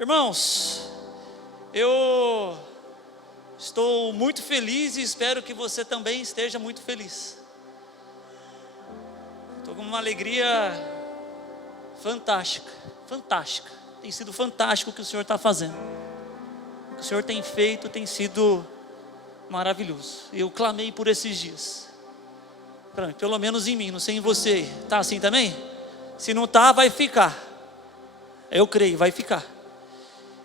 Irmãos, eu estou muito feliz e espero que você também esteja muito feliz. Estou com uma alegria fantástica, fantástica. Tem sido fantástico o que o Senhor está fazendo. O que o Senhor tem feito tem sido maravilhoso. Eu clamei por esses dias. Pelo menos em mim, não sei em você. Está assim também? Se não está, vai ficar. Eu creio, vai ficar.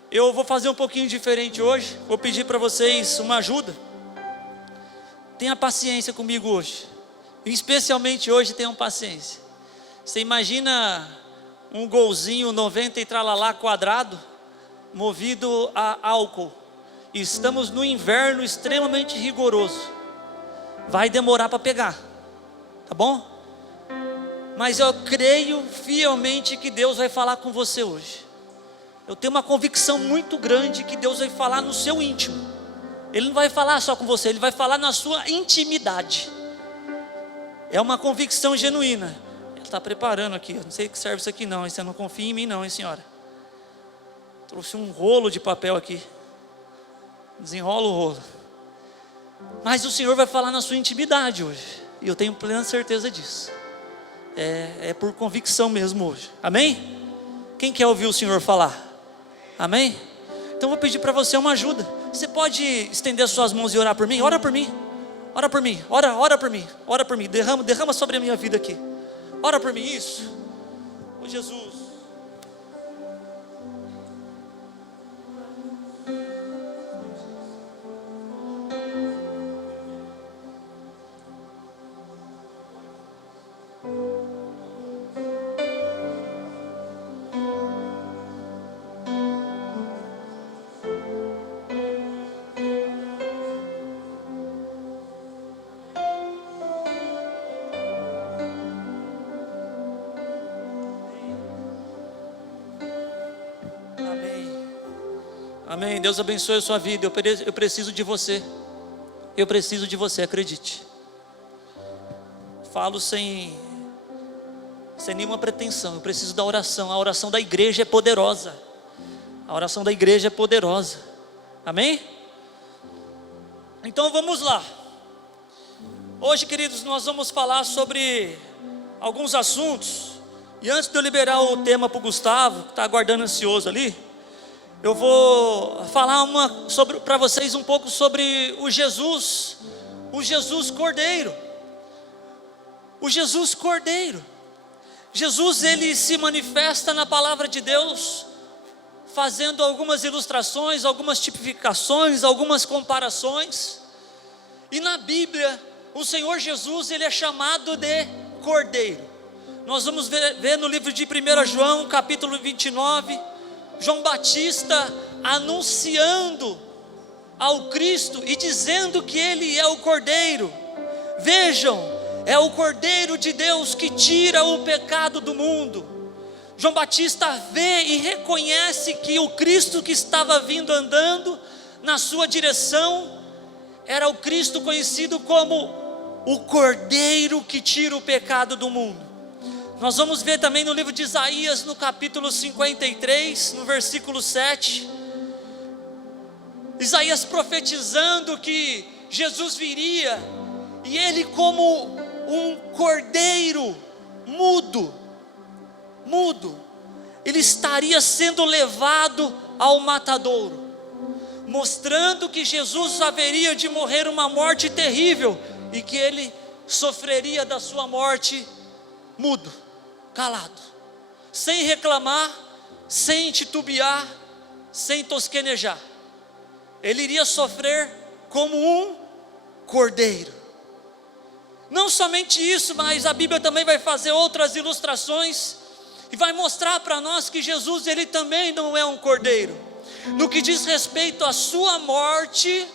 Eu vou fazer um pouquinho diferente hoje. Vou pedir para vocês uma ajuda. Tenha paciência comigo hoje. Especialmente hoje, tenham paciência. Você imagina um golzinho 90 e tralalá quadrado, movido a álcool. Estamos no inverno extremamente rigoroso. Vai demorar para pegar, tá bom? Mas eu creio fielmente que Deus vai falar com você hoje. Eu tenho uma convicção muito grande que Deus vai falar no seu íntimo. Ele não vai falar só com você, Ele vai falar na sua intimidade. É uma convicção genuína. Ele está preparando aqui, eu não sei que serve isso aqui não, você não confia em mim não, hein senhora? Trouxe um rolo de papel aqui. Desenrola o rolo. Mas o Senhor vai falar na sua intimidade hoje. E eu tenho plena certeza disso. É por convicção mesmo hoje. Amém? Quem quer ouvir o Senhor falar? Amém? Então eu vou pedir para você uma ajuda. Você pode estender as suas mãos e orar por mim? Ora por mim. Ora por mim. Ora por mim. Ora por mim. Derrama sobre a minha vida aqui. Ora por mim. Isso. Ô Jesus. Amém, Deus abençoe a sua vida. Eu preciso de você. Eu preciso de você, acredite. Falo sem nenhuma pretensão. Eu preciso da oração. A oração da igreja é poderosa. A oração da igreja é poderosa. Amém? Então vamos lá. Hoje, queridos, nós vamos falar sobre alguns assuntos. E antes de eu liberar o tema para o Gustavo, que está aguardando ansioso ali, eu vou falar para vocês um pouco sobre o Jesus Cordeiro. O Jesus Cordeiro. Jesus, ele se manifesta na palavra de Deus, fazendo algumas ilustrações, algumas tipificações, algumas comparações. E na Bíblia, o Senhor Jesus, ele é chamado de Cordeiro. Nós vamos ver no livro de 1 João, capítulo 29, João Batista anunciando ao Cristo e dizendo que Ele é o Cordeiro. Vejam, é o Cordeiro de Deus que tira o pecado do mundo. João Batista vê e reconhece que o Cristo que estava vindo andando na sua direção era o Cristo conhecido como o Cordeiro que tira o pecado do mundo. Nós vamos ver também no livro de Isaías, no capítulo 53, no versículo 7. Isaías profetizando que Jesus viria, e ele como um cordeiro mudo, ele estaria sendo levado ao matadouro, mostrando que Jesus haveria de morrer uma morte terrível, e que ele sofreria da sua morte mudo, calado, sem reclamar, sem titubear, sem tosquenejar. Ele iria sofrer como um cordeiro. Não somente isso, mas a Bíblia também vai fazer outras ilustrações e vai mostrar para nós que Jesus, ele também não é um cordeiro. No que diz respeito à sua morte,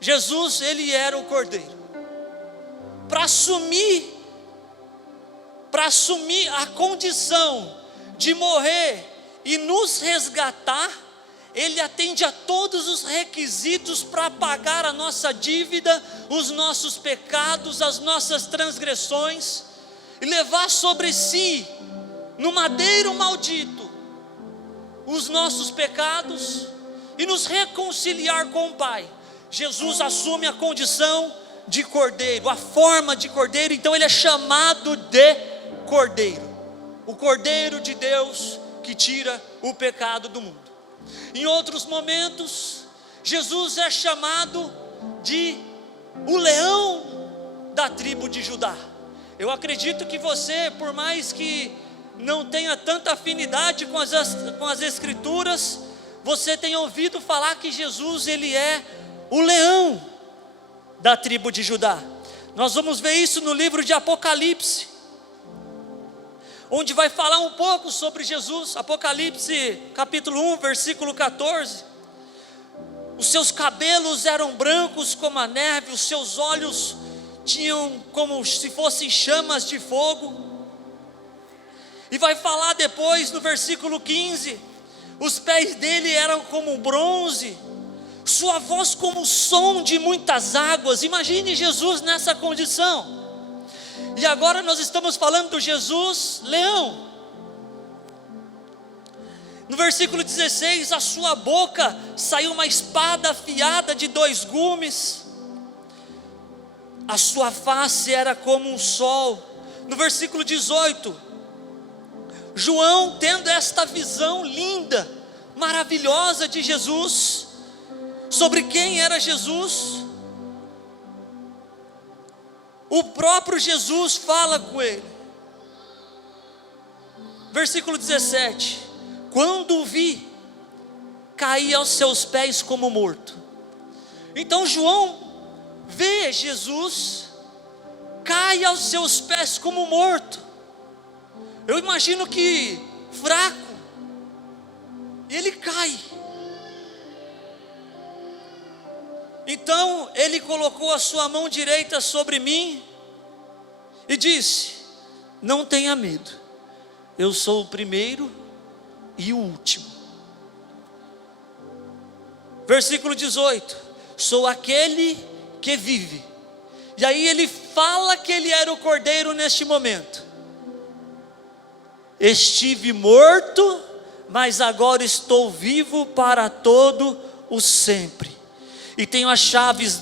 Jesus, ele era o cordeiro. Para assumir a condição de morrer e nos resgatar, Ele atende a todos os requisitos para pagar a nossa dívida, os nossos pecados, as nossas transgressões, e levar sobre si, no madeiro maldito, os nossos pecados e nos reconciliar com o Pai. Jesus assume a condição de cordeiro, a forma de cordeiro, então ele é chamado de cordeiro, o cordeiro de Deus que tira o pecado do mundo. Em outros momentos, Jesus é chamado de o leão da tribo de Judá. Eu acredito que você, por mais que não tenha tanta afinidade com as escrituras, você tenha ouvido falar que Jesus, ele é o leão da tribo de Judá. Nós vamos ver isso no livro de Apocalipse, onde vai falar um pouco sobre Jesus. Apocalipse capítulo 1, versículo 14. Os seus cabelos eram brancos como a neve, os seus olhos tinham como se fossem chamas de fogo. E vai falar depois no versículo 15, os pés dele eram como bronze, sua voz como o som de muitas águas. Imagine Jesus nessa condição. E agora nós estamos falando do Jesus leão. No versículo 16, a sua boca saiu uma espada afiada de 2 gumes, a sua face era como um sol. No versículo 18, João, tendo esta visão linda, maravilhosa de Jesus, sobre quem era Jesus, o próprio Jesus fala com ele. Versículo 17: quando o vi, caí aos seus pés como morto. Então João vê Jesus, cai aos seus pés como morto. Eu imagino que fraco, e ele cai. Então ele colocou a sua mão direita sobre mim e disse: não tenha medo, eu sou o primeiro e o último. Versículo 18: sou aquele que vive. E aí ele fala que ele era o cordeiro neste momento. Estive morto, mas agora estou vivo para todo o sempre, e tenho as chaves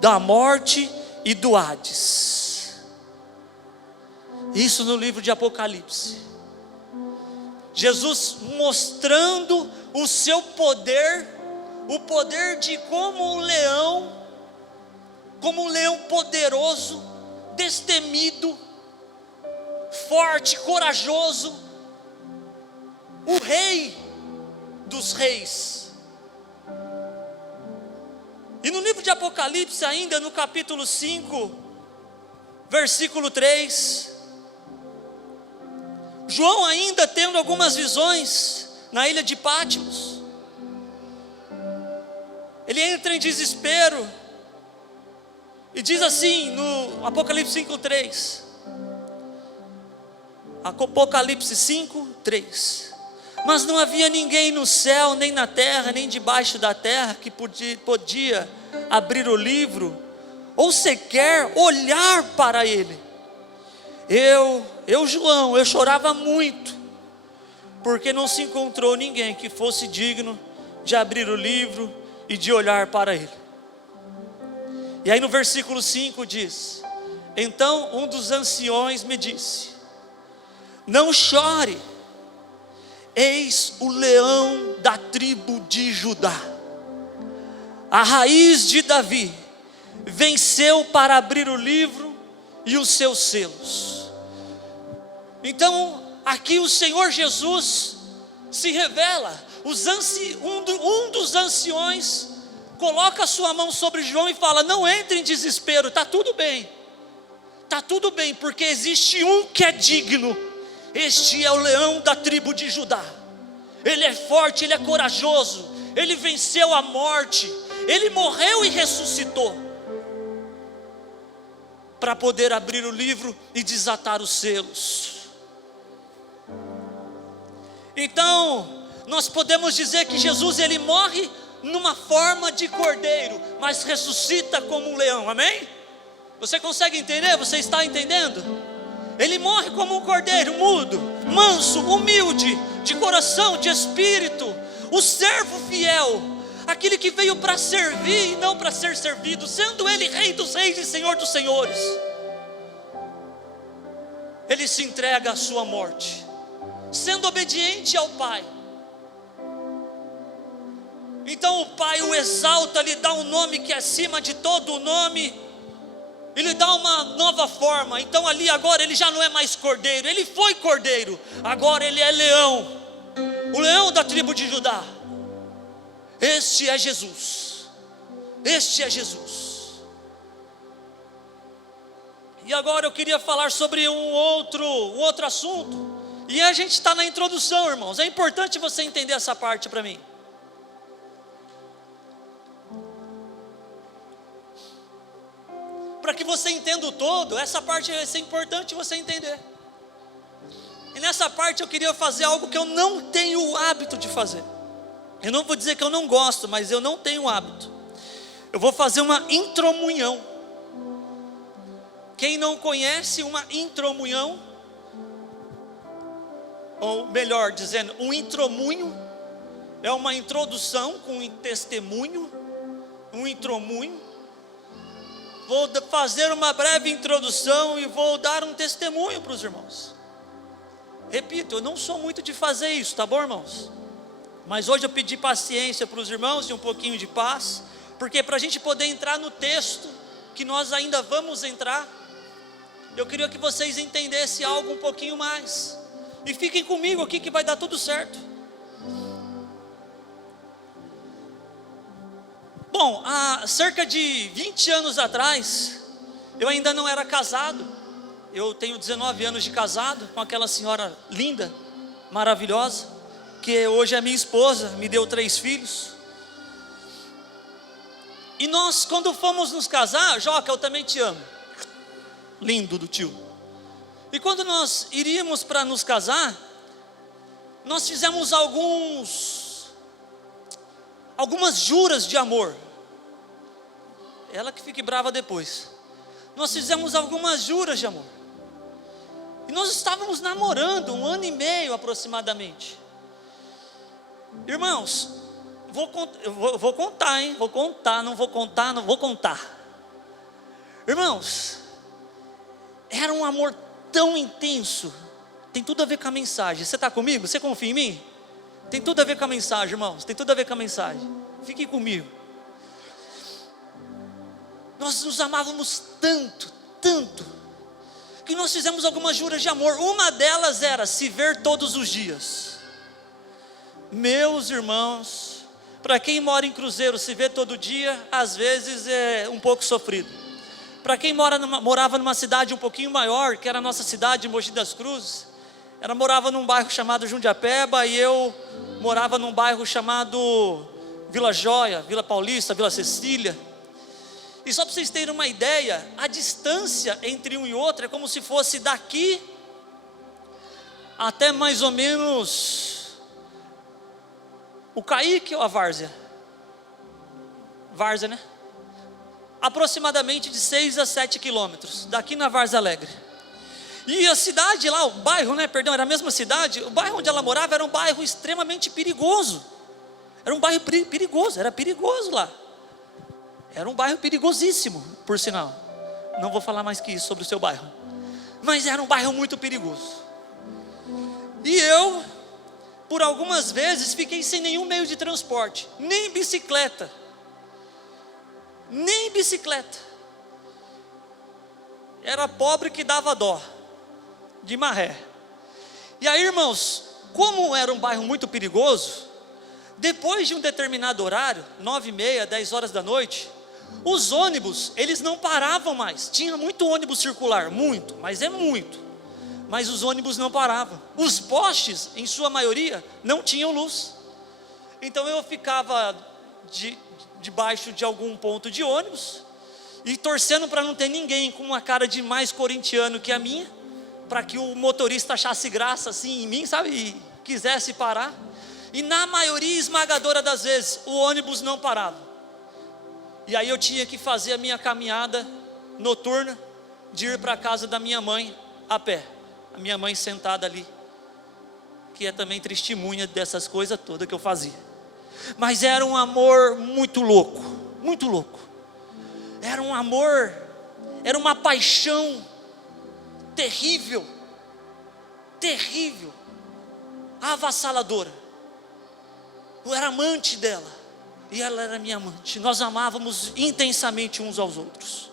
da morte e do Hades. Isso no livro de Apocalipse. Jesus mostrando o seu poder, o poder de como um leão poderoso, destemido, forte, corajoso, o rei dos reis. E no livro de Apocalipse ainda, no capítulo 5, versículo 3, João ainda tendo algumas visões na ilha de Patmos, ele entra em desespero, e diz assim no Apocalipse 5:3, Apocalipse 5:3: mas não havia ninguém no céu, nem na terra, nem debaixo da terra, que podia abrir o livro, ou sequer olhar para ele. João, eu chorava muito, porque não se encontrou ninguém que fosse digno de abrir o livro e de olhar para ele. E aí no versículo 5 diz: então um dos anciões me disse: não chore, eis o leão da tribo de Judá, a raiz de Davi, venceu para abrir o livro e os seus selos. Então aqui o Senhor Jesus se revela. Um dos anciões coloca a sua mão sobre João e fala: não entre em desespero, está tudo bem, porque existe um que é digno. Este é o leão da tribo de Judá. Ele é forte, ele é corajoso, ele venceu a morte, ele morreu e ressuscitou para poder abrir o livro e desatar os selos. Então nós podemos dizer que Jesus, ele morre numa forma de cordeiro, mas ressuscita como um leão, amém? Você consegue entender? Você está entendendo? Ele morre como um cordeiro mudo, manso, humilde, de coração, de espírito, o servo fiel, aquele que veio para servir e não para ser servido, sendo Ele Rei dos Reis e Senhor dos Senhores. Ele se entrega à sua morte, sendo obediente ao Pai. Então o Pai o exalta, lhe dá um nome que é acima de todo o nome, ele dá uma nova forma. Então ali agora ele já não é mais cordeiro, ele foi cordeiro, agora ele é leão, o leão da tribo de Judá. Este é Jesus, este é Jesus. E agora eu queria falar sobre um outro assunto, e a gente está na introdução, irmãos. É importante você entender essa parte para mim. Para que você entenda o todo, essa parte vai ser importante você entender. E nessa parte eu queria fazer algo que eu não tenho o hábito de fazer. Eu não vou dizer que eu não gosto, mas eu não tenho o hábito. Eu vou fazer uma intromunhão. Quem não conhece uma intromunhão, ou melhor dizendo, um intromunho, é uma introdução com um testemunho, um intromunho. Vou fazer uma breve introdução e vou dar um testemunho para os irmãos. Repito, eu não sou muito de fazer isso, tá bom, irmãos? Mas hoje eu pedi paciência para os irmãos e um pouquinho de paz, porque para a gente poder entrar no texto, que nós ainda vamos entrar, eu queria que vocês entendessem algo um pouquinho mais. E fiquem comigo aqui que vai dar tudo certo. Bom, há cerca de 20 anos atrás, eu ainda não era casado. Eu tenho 19 anos de casado com aquela senhora linda, maravilhosa, que hoje é minha esposa, me deu 3 filhos. E nós, quando fomos nos casar, Joca, eu também te amo. Lindo do tio. E quando nós iríamos para nos casar, nós fizemos algumas juras de amor. Ela que fique brava depois. Nós fizemos algumas juras de amor. E nós estávamos namorando 1 ano e meio aproximadamente. Irmãos, vou contar, hein? Vou contar, não vou contar, não vou contar. Irmãos, era um amor tão intenso. Tem tudo a ver com a mensagem. Você está comigo? Você confia em mim? Tem tudo a ver com a mensagem, irmãos. Tem tudo a ver com a mensagem. Fiquem comigo. Nós nos amávamos tanto, tanto, que nós fizemos algumas juras de amor. Uma delas era se ver todos os dias. Meus irmãos, para quem mora em Cruzeiro, se ver todo dia, às vezes é um pouco sofrido. Para quem morava numa cidade um pouquinho maior, que era a nossa cidade, Mogi das Cruzes, ela morava num bairro chamado Jundiapeba, e eu morava num bairro chamado Vila Joia, Vila Paulista, Vila Cecília. E só para vocês terem uma ideia, a distância entre um e outro é como se fosse daqui até mais ou menos o Caique ou a Várzea? Várzea, né? Aproximadamente de 6 a 7 quilômetros, daqui na Várzea Alegre. E a cidade lá, o bairro, né, perdão, era a mesma cidade. O bairro onde ela morava era um bairro extremamente perigoso. Era um bairro perigoso, era perigoso lá. Era um bairro perigosíssimo, por sinal. Não vou falar mais que isso sobre o seu bairro. Mas era um bairro muito perigoso. E eu, por algumas vezes, fiquei sem nenhum meio de transporte. Nem bicicleta. Nem bicicleta. Era pobre que dava dó. De maré. E aí, irmãos, como era um bairro muito perigoso, depois de um determinado horário, 9h30, 10 horas da noite, os ônibus, eles não paravam mais. Tinha muito ônibus circular, muito, mas é muito. Mas os ônibus não paravam. Os postes, em sua maioria, não tinham luz. Então eu ficava debaixo de algum ponto de ônibus e torcendo para não ter ninguém com uma cara de mais corintiano que a minha, para que o motorista achasse graça assim em mim, sabe, e quisesse parar. E na maioria esmagadora das vezes, o ônibus não parava. E aí eu tinha que fazer a minha caminhada noturna, de ir para a casa da minha mãe, a pé. A minha mãe sentada ali, que é também testemunha dessas coisas todas que eu fazia. Mas era um amor muito louco, muito louco. Era um amor, era uma paixão terrível, terrível, avassaladora. Eu era amante dela, e ela era minha amante. Nós amávamos intensamente uns aos outros.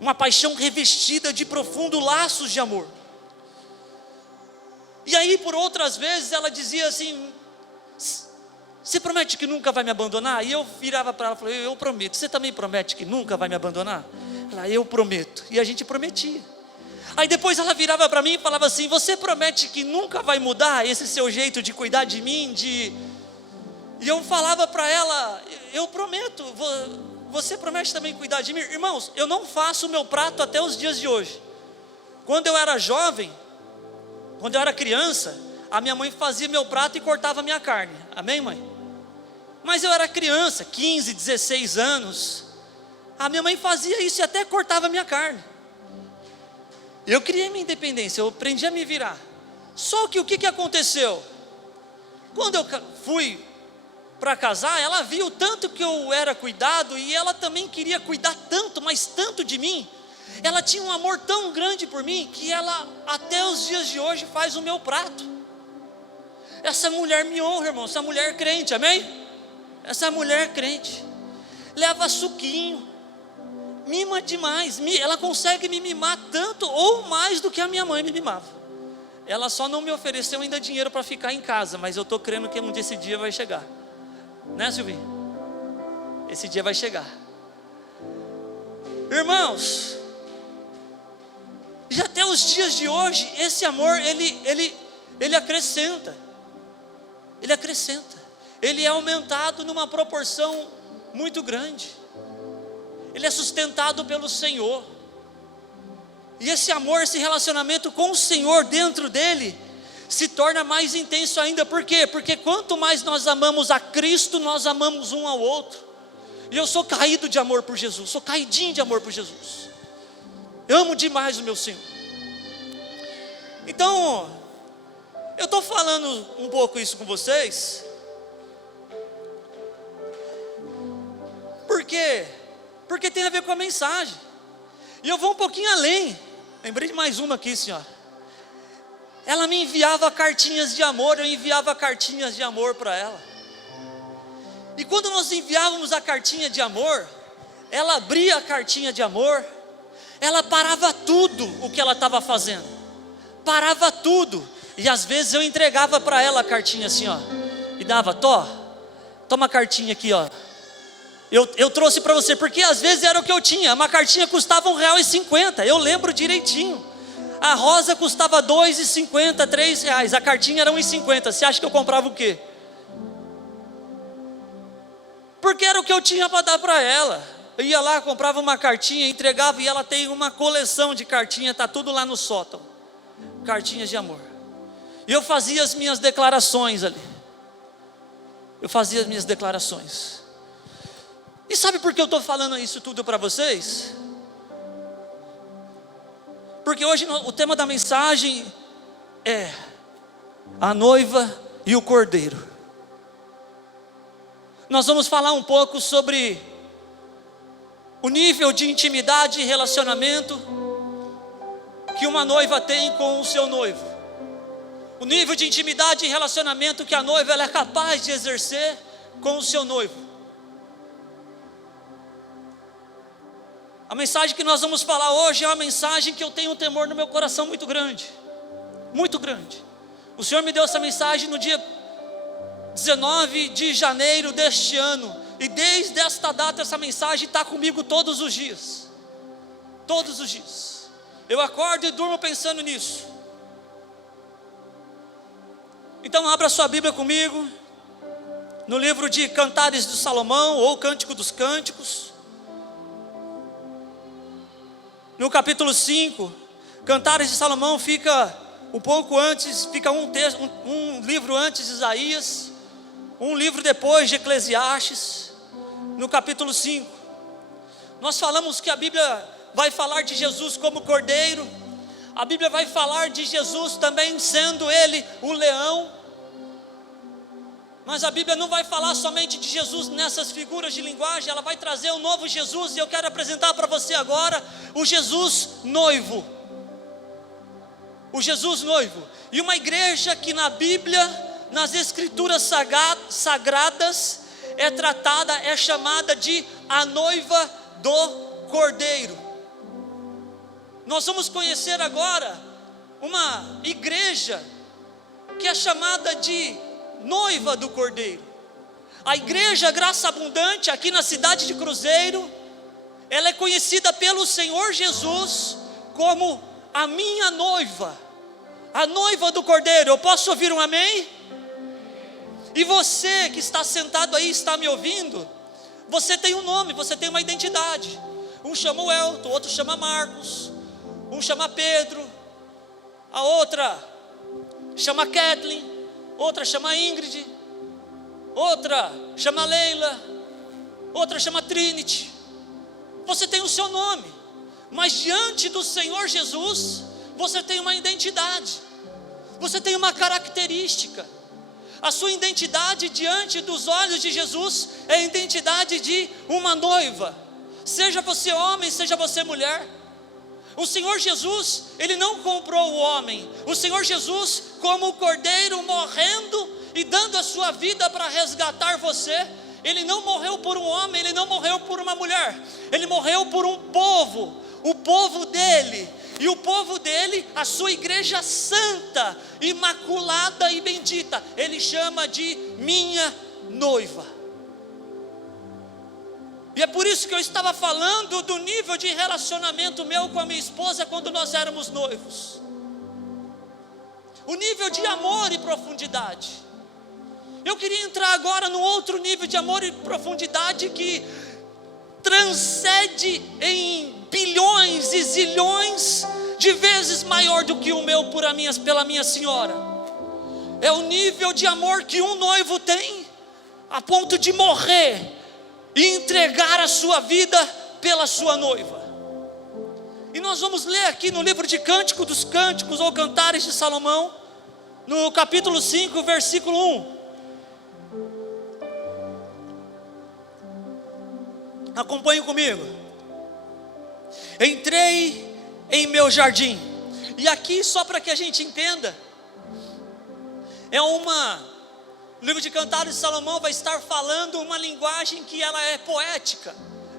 Uma paixão revestida de profundos laços de amor. E aí por outras vezes ela dizia assim: você promete que nunca vai me abandonar? E eu virava para ela e falei: eu prometo. Você também promete que nunca vai me abandonar? Ela: eu prometo. E a gente prometia. Aí depois ela virava para mim e falava assim: você promete que nunca vai mudar esse seu jeito de cuidar de mim? E eu falava para ela: eu prometo. Você promete também cuidar de mim? Irmãos, eu não faço o meu prato até os dias de hoje. Quando eu era jovem, quando eu era criança, a minha mãe fazia meu prato e cortava a minha carne. Amém, mãe? Mas eu era criança, 15, 16 anos. A minha mãe fazia isso e até cortava a minha carne. Eu criei minha independência, eu aprendi a me virar. Só que o que aconteceu? Quando eu fui para casar, ela viu tanto que eu era cuidado, e ela também queria cuidar tanto, mas tanto de mim. Ela tinha um amor tão grande por mim, que ela até os dias de hoje faz o meu prato. Essa mulher me honra, irmão, essa mulher crente, amém? Essa mulher crente, leva suquinho, mima demais, ela consegue me mimar tanto ou mais do que a minha mãe me mimava. Ela só não me ofereceu ainda dinheiro para ficar em casa, mas eu estou crendo que um dia esse dia vai chegar. Né, Silvinho? Esse dia vai chegar. Irmãos, e até os dias de hoje, esse amor, ele acrescenta. Ele acrescenta. Ele é aumentado numa proporção muito grande. Ele é sustentado pelo Senhor. E esse amor, esse relacionamento com o Senhor dentro dele, se torna mais intenso ainda. Por quê? Porque quanto mais nós amamos a Cristo, nós amamos um ao outro. E eu sou caído de amor por Jesus, sou caidinho de amor por Jesus. Eu amo demais o meu Senhor. Então, eu estou falando um pouco isso com vocês, por quê? Porque tem a ver com a mensagem. E eu vou um pouquinho além. Lembrei de mais uma aqui, senhora. Ela me enviava cartinhas de amor, eu enviava cartinhas de amor para ela. E quando nós enviávamos a cartinha de amor, ela abria a cartinha de amor, ela parava tudo o que ela estava fazendo, parava tudo, e às vezes eu entregava para ela a cartinha assim, ó, e dava: toma a cartinha aqui, ó, eu trouxe para você, porque às vezes era o que eu tinha. Uma cartinha custava R$1,50, eu lembro direitinho. A rosa custava R$2,50, R$3, a cartinha era R$1,50. Você acha que eu comprava o quê? Porque era o que eu tinha para dar para ela. Eu ia lá, comprava uma cartinha, entregava, e ela tem uma coleção de cartinhas, está tudo lá no sótão, cartinhas de amor. E eu fazia as minhas declarações ali. Eu fazia as minhas declarações. E sabe por que eu estou falando isso tudo para vocês? Porque hoje o tema da mensagem é a noiva e o cordeiro. Nós vamos falar um pouco sobre o nível de intimidade e relacionamento que uma noiva tem com o seu noivo. O nível de intimidade e relacionamento que a noiva ela é capaz de exercer com o seu noivo. A mensagem que nós vamos falar hoje é uma mensagem que eu tenho um temor no meu coração muito grande. Muito grande. O Senhor me deu essa mensagem no dia 19 de janeiro deste ano. E desde esta data essa mensagem está comigo todos os dias. Todos os dias. Eu acordo e durmo pensando nisso. Então abra sua Bíblia comigo. No livro de Cantares de Salomão, ou Cântico dos Cânticos. No capítulo 5, Cantares de Salomão fica um pouco antes, fica um livro antes de Isaías, um livro depois de Eclesiastes. No capítulo 5, nós falamos que a Bíblia vai falar de Jesus como cordeiro, A Bíblia vai falar de Jesus também sendo Ele o leão. Mas a Bíblia não vai falar somente de Jesus nessas figuras de linguagem, ela vai trazer um novo Jesus, e eu quero apresentar para você agora o Jesus noivo. O Jesus noivo. E uma igreja que na Bíblia, nas escrituras sagradas, é tratada, é chamada de a noiva do Cordeiro. Nós vamos conhecer agora uma igreja que é chamada de noiva do Cordeiro. A igreja Graça Abundante aqui na cidade de Cruzeiro, ela é conhecida pelo Senhor Jesus como a minha noiva, a noiva do Cordeiro. Eu posso ouvir um amém? E você que está sentado aí, está me ouvindo, você tem um nome, você tem uma identidade. Um chama o Elton, outro chama Marcos, um chama Pedro, a outra chama Kathleen, outra chama Ingrid, outra chama Leila, outra chama Trinity. Você tem o seu nome, mas diante do Senhor Jesus, você tem uma identidade, você tem uma característica. A sua identidade diante dos olhos de Jesus é a identidade de uma noiva. Seja você homem, seja você mulher. O Senhor Jesus, Ele não comprou o homem. O Senhor Jesus, como o cordeiro morrendo e dando a sua vida para resgatar você, Ele não morreu por um homem, Ele não morreu por uma mulher. Ele morreu por um povo, o povo dEle. E o povo dEle, a sua igreja santa, imaculada e bendita, Ele chama de minha noiva. E é por isso que eu estava falando do nível de relacionamento meu com a minha esposa quando nós éramos noivos. O nível de amor e profundidade. Eu queria entrar agora num outro nível de amor e profundidade que transcende em bilhões e zilhões de vezes maior do que o meu pela minha senhora. É o nível de amor que um noivo tem, a ponto de morrer e entregar a sua vida pela sua noiva. E nós vamos ler aqui no livro de Cântico dos Cânticos, ou Cantares de Salomão, no capítulo 5, versículo 1. Acompanhe comigo. Entrei em meu jardim. E aqui, só para que a gente entenda, o livro de Cantares de Salomão vai estar falando uma linguagem que ela é poética.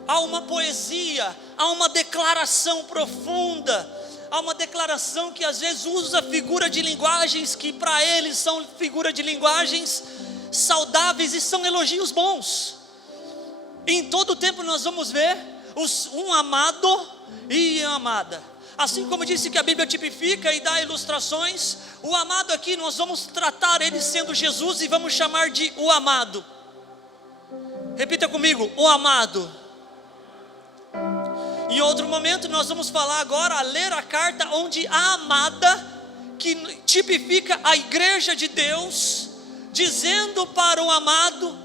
Há uma poesia, há uma declaração profunda, há uma declaração que às vezes usa figura de linguagens que para eles são figura de linguagens saudáveis e são elogios bons. Em todo o tempo nós vamos ver um amado e amada. Assim como disse que a Bíblia tipifica e dá ilustrações, o amado aqui nós vamos tratar ele sendo Jesus e vamos chamar de o amado. Repita comigo, o amado. Em outro momento nós vamos falar agora, ler a carta onde a amada, que tipifica a igreja de Deus, dizendo para o amado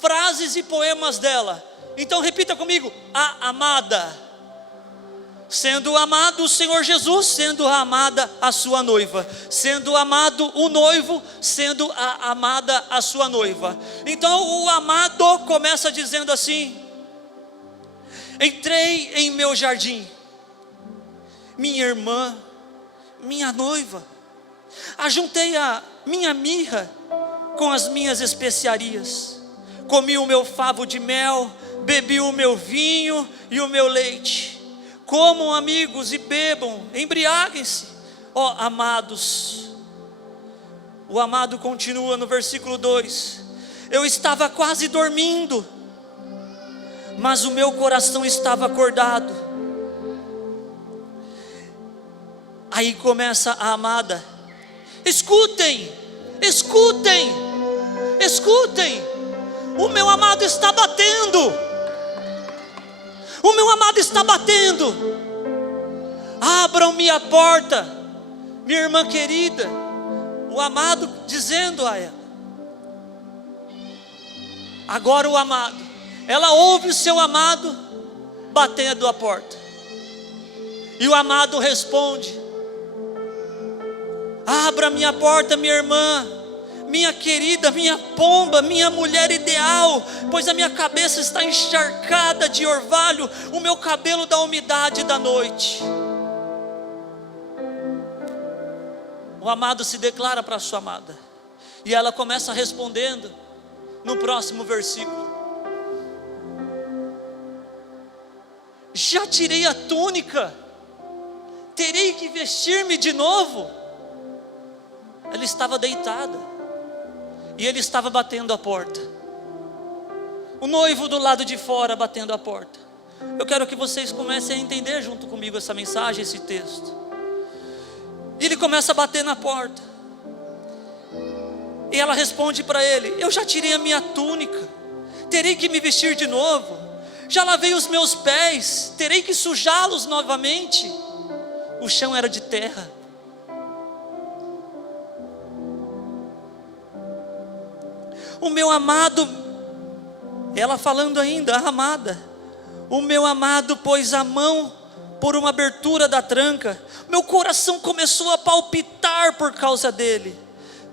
frases e poemas dela. Então repita comigo, a amada. Sendo amado o Senhor Jesus, sendo amada a sua noiva. Sendo amado o noivo, sendo amada a sua noiva. Então o amado começa dizendo assim: entrei em meu jardim, minha irmã, minha noiva, ajuntei a minha mirra com as minhas especiarias, comi o meu favo de mel, bebi o meu vinho e o meu leite. Comam, amigos, e bebam, embriaguem-se, ó amados. O amado continua no versículo 2: eu estava quase dormindo, mas o meu coração estava acordado. Aí começa a amada: escutem, escutem, escutem, o meu amado está batendo. O meu amado está batendo. Abram-me a porta, minha irmã querida. O amado dizendo a ela. Agora o amado, ela ouve o seu amado batendo a porta. E o amado responde: abra minha porta, minha irmã, minha querida, minha pomba, minha mulher ideal, pois a minha cabeça está encharcada de orvalho, o meu cabelo da umidade da noite. O amado se declara para a sua amada, e ela começa respondendo no próximo versículo: já tirei a túnica, terei que vestir-me de novo. Ela estava deitada e ele estava batendo a porta, o noivo do lado de fora batendo a porta. Eu quero que vocês comecem a entender junto comigo essa mensagem, esse texto. Ele começa a bater na porta, e ela responde para ele: eu já tirei a minha túnica, terei que me vestir de novo. Já lavei os meus pés, terei que sujá-los novamente. O chão era de terra. O meu amado, ela falando ainda, a amada, o meu amado pôs a mão por uma abertura da tranca, meu coração começou a palpitar por causa dele.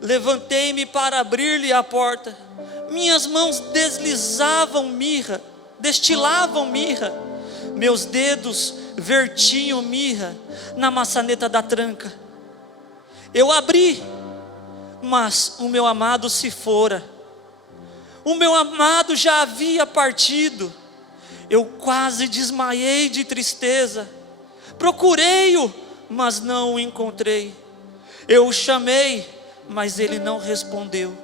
Levantei-me para abrir-lhe a porta, minhas mãos destilavam mirra, meus dedos vertiam mirra na maçaneta da tranca. Eu abri, mas o meu amado se fora. O meu amado já havia partido. Eu quase desmaiei de tristeza. Procurei-o, mas não o encontrei. Eu o chamei, mas ele não respondeu.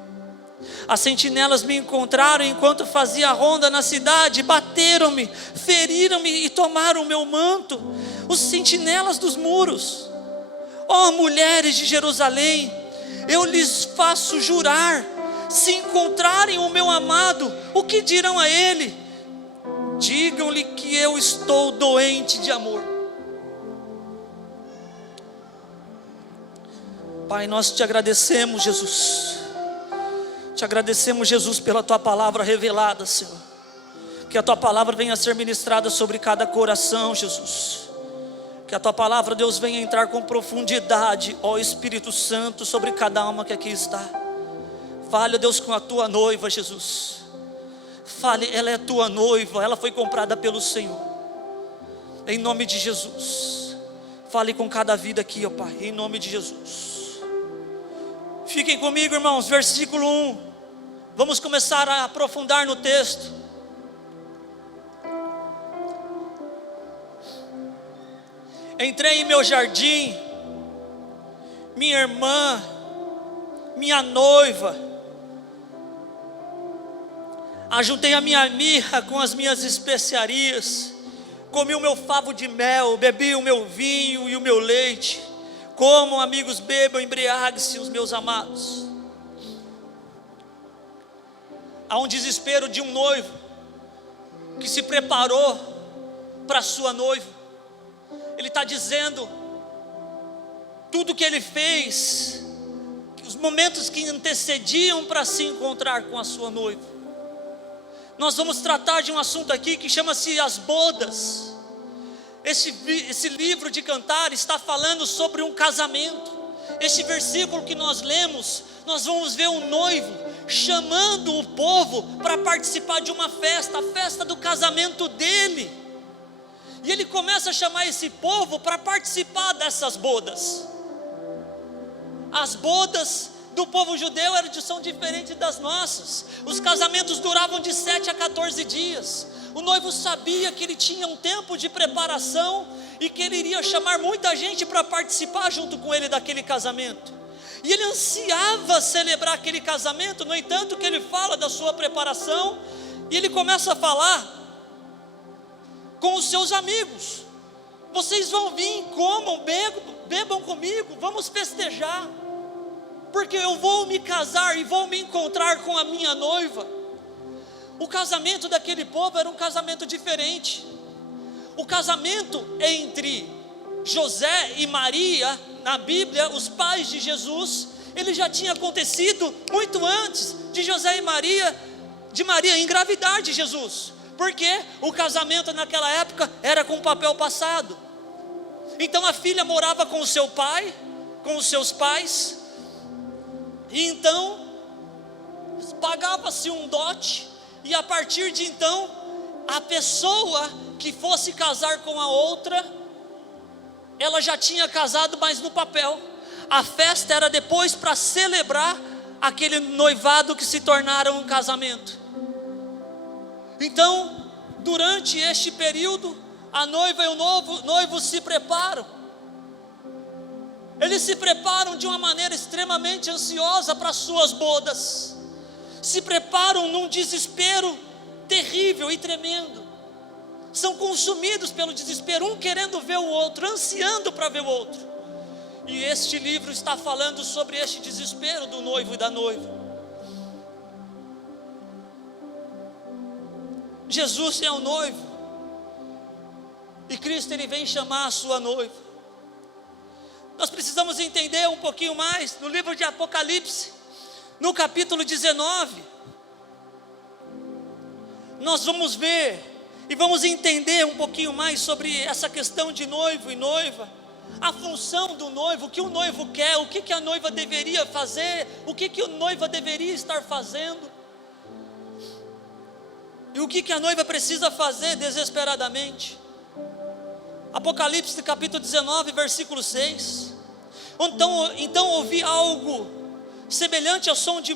As sentinelas me encontraram enquanto fazia ronda na cidade. Bateram-me, feriram-me e tomaram o meu manto. Os sentinelas dos muros. Ó mulheres de Jerusalém, eu lhes faço jurar: se encontrarem o meu amado, o que dirão a ele? Digam-lhe que eu estou doente de amor. Pai, nós te agradecemos, Jesus. Te agradecemos, Jesus, pela tua palavra revelada, Senhor. Que a tua palavra venha a ser ministrada sobre cada coração, Jesus. Que a tua palavra, Deus, venha entrar com profundidade, ó Espírito Santo, sobre cada alma que aqui está. Fale, Deus, com a tua noiva, Jesus. Fale, ela é tua noiva, ela foi comprada pelo Senhor. Em nome de Jesus. Fale com cada vida aqui, ó Pai, em nome de Jesus. Fiquem comigo, irmãos, versículo 1. Vamos começar a aprofundar no texto. Entrei em meu jardim, minha irmã, minha noiva. Ajuntei a minha mirra com as minhas especiarias. Comi o meu favo de mel, bebi o meu vinho e o meu leite. Como amigos bebam, embriague-se os meus amados. Há um desespero de um noivo que se preparou para sua noiva. Ele está dizendo tudo que ele fez, os momentos que antecediam para se encontrar com a sua noiva. Nós vamos tratar de um assunto aqui que chama-se as bodas. Esse livro de Cantar está falando sobre um casamento. Este versículo que nós lemos, nós vamos ver um noivo chamando o povo para participar de uma festa, a festa do casamento dele. E ele começa a chamar esse povo para participar dessas bodas. As bodas do povo judeu são diferentes das nossas. Os casamentos duravam de 7 a 14 dias. O noivo sabia que ele tinha um tempo de preparação e que ele iria chamar muita gente para participar junto com ele daquele casamento. E ele ansiava celebrar aquele casamento. No entanto, que ele fala da sua preparação, e ele começa a falar com os seus amigos: vocês vão vir, comam, bebam comigo, vamos festejar, porque eu vou me casar e vou me encontrar com a minha noiva. O casamento daquele povo era um casamento diferente. O casamento entre José e Maria, na Bíblia, os pais de Jesus, ele já tinha acontecido muito antes de José e Maria, de Maria engravidar de Jesus, porque o casamento naquela época era com papel passado. Então a filha morava com o seu pai, com os seus pais, e então pagava-se um dote, e a partir de então, a pessoa que fosse casar com a outra, ela já tinha casado, mas no papel. A festa era depois para celebrar aquele noivado que se tornara um casamento. Então, durante este período, a noiva e o noivo se preparam. Eles se preparam de uma maneira extremamente ansiosa para as suas bodas. Se preparam num desespero terrível e tremendo. São consumidos pelo desespero, um querendo ver o outro, ansiando para ver o outro. E este livro está falando sobre este desespero do noivo e da noiva. Jesus é o noivo, e Cristo ele vem chamar a sua noiva. Nós precisamos entender um pouquinho mais no livro de Apocalipse, no capítulo 19. Nós vamos ver e vamos entender um pouquinho mais sobre essa questão de noivo e noiva, a função do noivo, o que o noivo quer, o que a noiva deveria fazer, o que a noiva deveria estar fazendo, e o que a noiva precisa fazer desesperadamente. Apocalipse capítulo 19, versículo 6. Então ouvi algo semelhante ao som de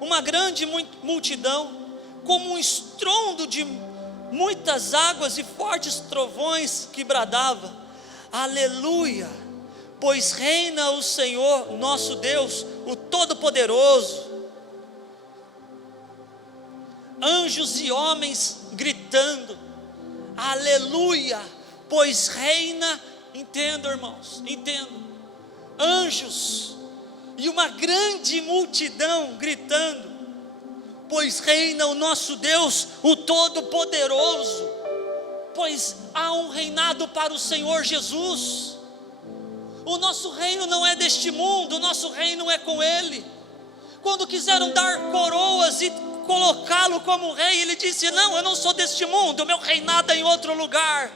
uma grande multidão, como um estrondo de muitas águas e fortes trovões, que bradava: aleluia, pois reina o Senhor, nosso Deus, o Todo-Poderoso. Anjos e homens gritando: aleluia, pois reina. Entendo, irmãos, entendo. Anjos e uma grande multidão gritando: pois reina o nosso Deus, o Todo-Poderoso. Pois há um reinado para o Senhor Jesus. O nosso reino não é deste mundo, o nosso reino é com Ele. Quando quiseram dar coroas e colocá-lo como rei, Ele disse: não, eu não sou deste mundo, o meu reinado é em outro lugar.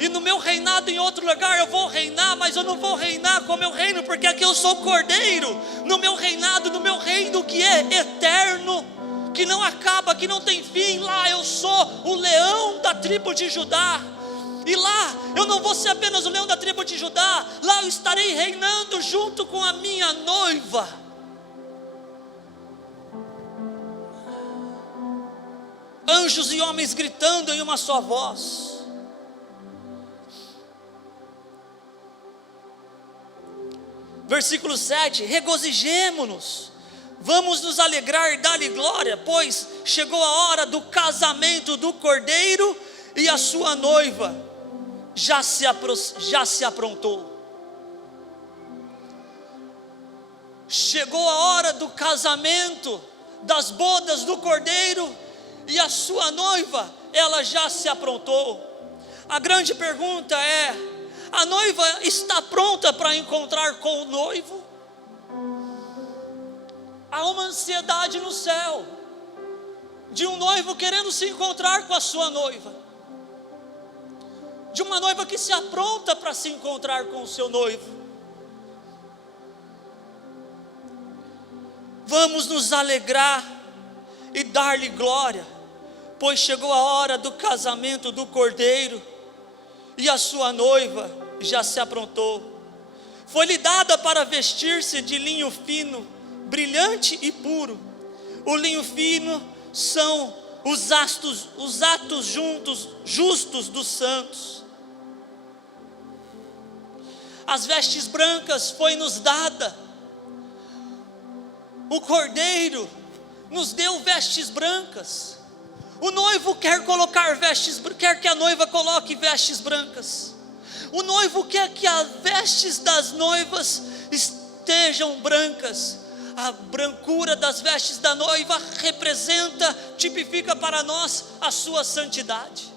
E no meu reinado em outro lugar eu vou reinar, mas eu não vou reinar com o meu reino, porque aqui eu sou cordeiro. No meu reinado, no meu reino que é eterno, que não acaba, que não tem fim, lá eu sou o leão da tribo de Judá. E lá eu não vou ser apenas o leão da tribo de Judá, lá eu estarei reinando junto com a minha noiva. Anjos e homens gritando em uma só voz. Versículo 7: regozijemo-nos, vamos nos alegrar e dar-lhe glória, pois chegou a hora do casamento do Cordeiro, e a sua noiva já se aprontou. Chegou a hora do casamento, das bodas do Cordeiro, e a sua noiva, ela já se aprontou. A grande pergunta é: a noiva está pronta para encontrar com o noivo? Há uma ansiedade no céu, de um noivo querendo se encontrar com a sua noiva, de uma noiva que se apronta para se encontrar com o seu noivo. Vamos nos alegrar e dar-lhe glória, pois chegou a hora do casamento do Cordeiro, e a sua noiva já se aprontou. Foi-lhe dada para vestir-se de linho fino, brilhante e puro. O linho fino são os atos justos dos santos. As vestes brancas foi-nos dada. O Cordeiro nos deu vestes brancas. O noivo quer quer que a noiva coloque vestes brancas. O noivo quer que as vestes das noivas estejam brancas. A brancura das vestes da noiva tipifica para nós a sua santidade,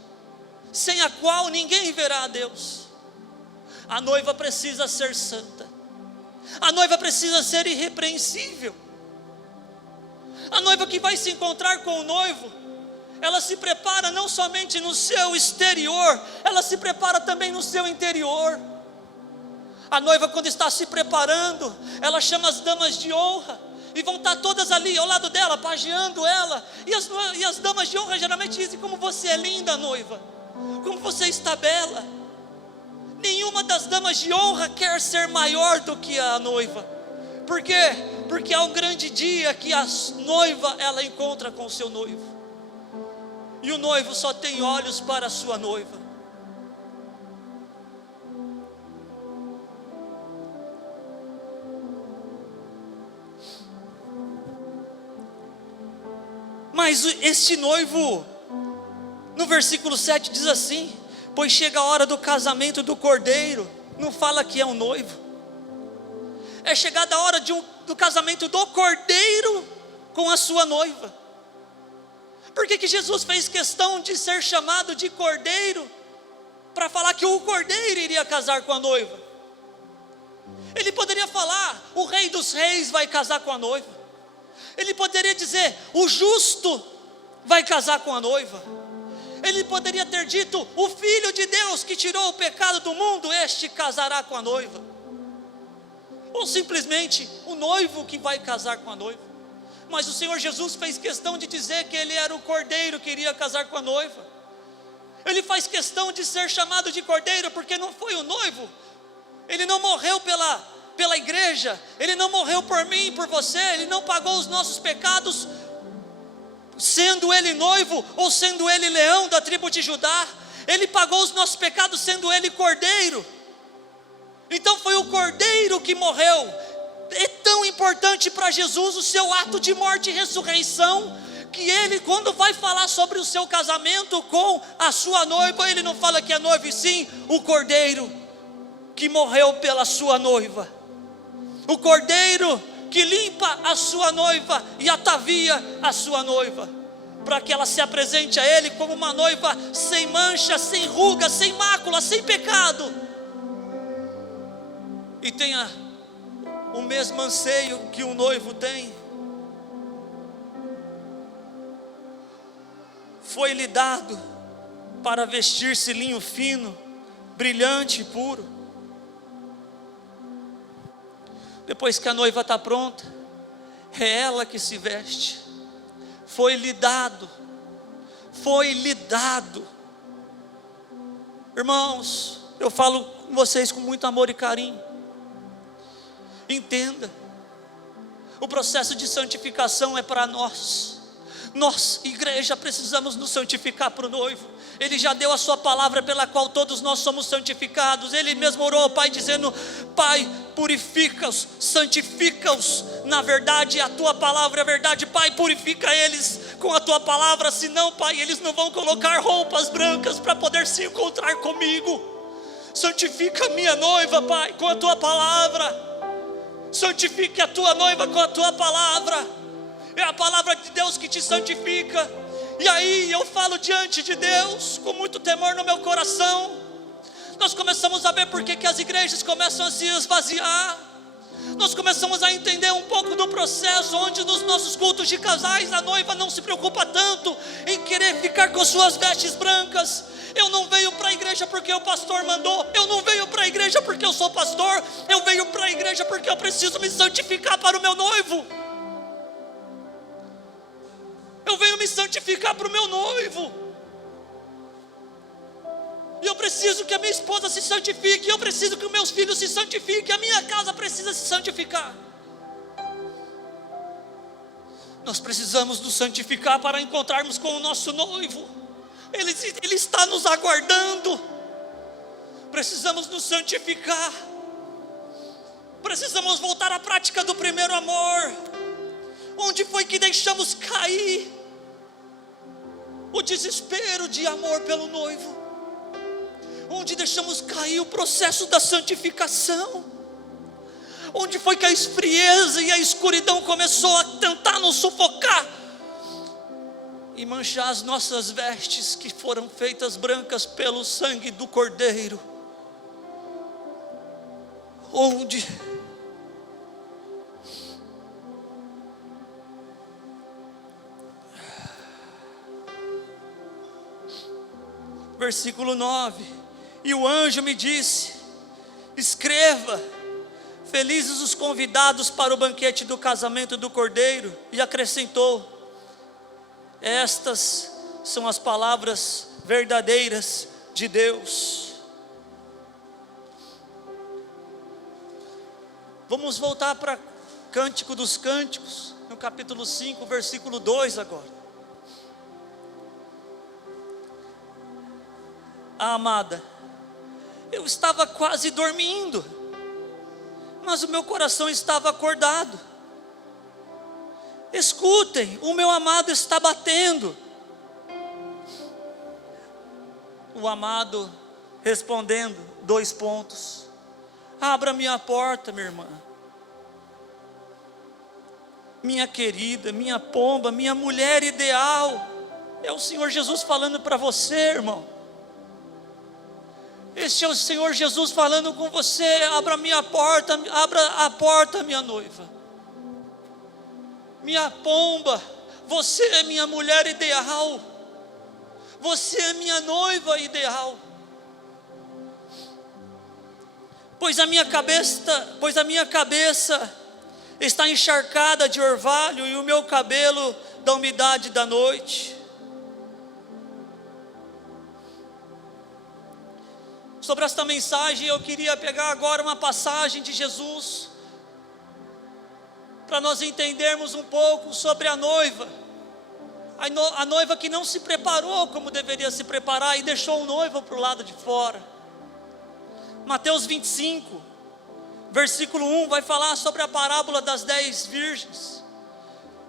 sem a qual ninguém verá a Deus. A noiva precisa ser santa. A noiva precisa ser irrepreensível. A noiva que vai se encontrar com o noivo, ela se prepara não somente no seu exterior, ela se prepara também no seu interior. A noiva, quando está se preparando, ela chama as damas de honra, e vão estar todas ali ao lado dela, pajeando ela. E as damas de honra geralmente dizem: como você é linda, noiva, como você está bela. Nenhuma das damas de honra quer ser maior do que a noiva. Por quê? Porque há um grande dia que a noiva, ela encontra com o seu noivo, e o noivo só tem olhos para a sua noiva. Mas este noivo, no versículo 7 diz assim: pois chega a hora do casamento do cordeiro. Não fala que é um noivo, é chegada a hora do casamento do cordeiro com a sua noiva. Por que Jesus fez questão de ser chamado de cordeiro? Para falar que o cordeiro iria casar com a noiva. Ele poderia falar: o rei dos reis vai casar com a noiva. Ele poderia dizer: o justo vai casar com a noiva. Ele poderia ter dito: o Filho de Deus que tirou o pecado do mundo, este casará com a noiva. Ou simplesmente o noivo que vai casar com a noiva. Mas o Senhor Jesus fez questão de dizer que Ele era o cordeiro que iria casar com a noiva. Ele faz questão de ser chamado de cordeiro, porque não foi o noivo. Ele não morreu pela igreja, Ele não morreu por mim e por você, Ele não pagou os nossos pecados, sendo Ele noivo ou sendo Ele leão da tribo de Judá. Ele pagou os nossos pecados sendo Ele cordeiro. Então foi o cordeiro que morreu. É tão importante para Jesus o seu ato de morte e ressurreição, que Ele, quando vai falar sobre o seu casamento com a sua noiva, Ele não fala que é noivo, e sim o cordeiro que morreu pela sua noiva. O cordeiro que limpa a sua noiva e atavia a sua noiva, para que ela se apresente a Ele como uma noiva sem mancha, sem ruga, sem mácula, sem pecado, e tenha o mesmo anseio que o noivo tem. Foi-lhe dado para vestir-se linho fino, brilhante e puro. Depois que a noiva está pronta, é ela que se veste. Foi-lhe dado. Irmãos, eu falo com vocês com muito amor e carinho. Entenda, o processo de santificação é para nós. Nós, igreja, precisamos nos santificar para o noivo. Ele já deu a sua palavra pela qual todos nós somos santificados. Ele mesmo orou ao Pai dizendo: Pai, purifica-os, santifica-os na verdade, a tua palavra é verdade. Pai, purifica eles com a tua palavra, senão, Pai, eles não vão colocar roupas brancas para poder se encontrar comigo. Santifica a minha noiva, Pai, com a tua palavra. Santifique a tua noiva com a tua palavra. É a palavra de Deus que te santifica. E aí eu falo diante de Deus com muito temor no meu coração. Nós começamos a ver por que as igrejas começam a se esvaziar. Nós começamos a entender um pouco do processo, onde nos nossos cultos de casais a noiva não se preocupa tanto em querer ficar com suas vestes brancas. Eu não venho para a igreja porque o pastor mandou. Eu não venho para a igreja porque eu sou pastor. Eu venho para a igreja porque eu preciso me santificar para o meu noivo. Eu venho me santificar para o meu noivo. E eu preciso que a minha esposa se santifique. Eu preciso que os meus filhos se santifiquem. A minha casa precisa se santificar. Nós precisamos nos santificar para encontrarmos com o nosso noivo. Ele está nos aguardando. Precisamos nos santificar. Precisamos voltar à prática do primeiro amor. Onde foi que deixamos cair o desespero de amor pelo noivo? Onde deixamos cair o processo da santificação? Onde foi que a esfrieza e a escuridão começou a tentar nos sufocar e manchar as nossas vestes, que foram feitas brancas pelo sangue do Cordeiro? Onde? Versículo 9: e o anjo me disse: escreva: felizes os convidados para o banquete do casamento do Cordeiro. E acrescentou: estas são as palavras verdadeiras de Deus. Vamos voltar para Cântico dos Cânticos, no capítulo 5, versículo 2 agora. Ah, amada, eu estava quase dormindo, mas o meu coração estava acordado. Escutem, o meu amado está batendo. O amado respondendo, 2 pontos: abra minha porta, minha irmã, minha querida, minha pomba, minha mulher ideal. É o Senhor Jesus falando para você, irmão. Este é o Senhor Jesus falando com você: abra minha porta, abra a porta, minha noiva, minha pomba. Você é minha mulher ideal, você é minha noiva ideal. Pois a minha cabeça está encharcada de orvalho, e o meu cabelo da umidade da noite. Sobre esta mensagem, eu queria pegar agora uma passagem de Jesus, para nós entendermos um pouco sobre a noiva. A noiva que não se preparou como deveria se preparar, e deixou o noivo para o lado de fora. Mateus 25, versículo 1, vai falar sobre a parábola das 10 virgens,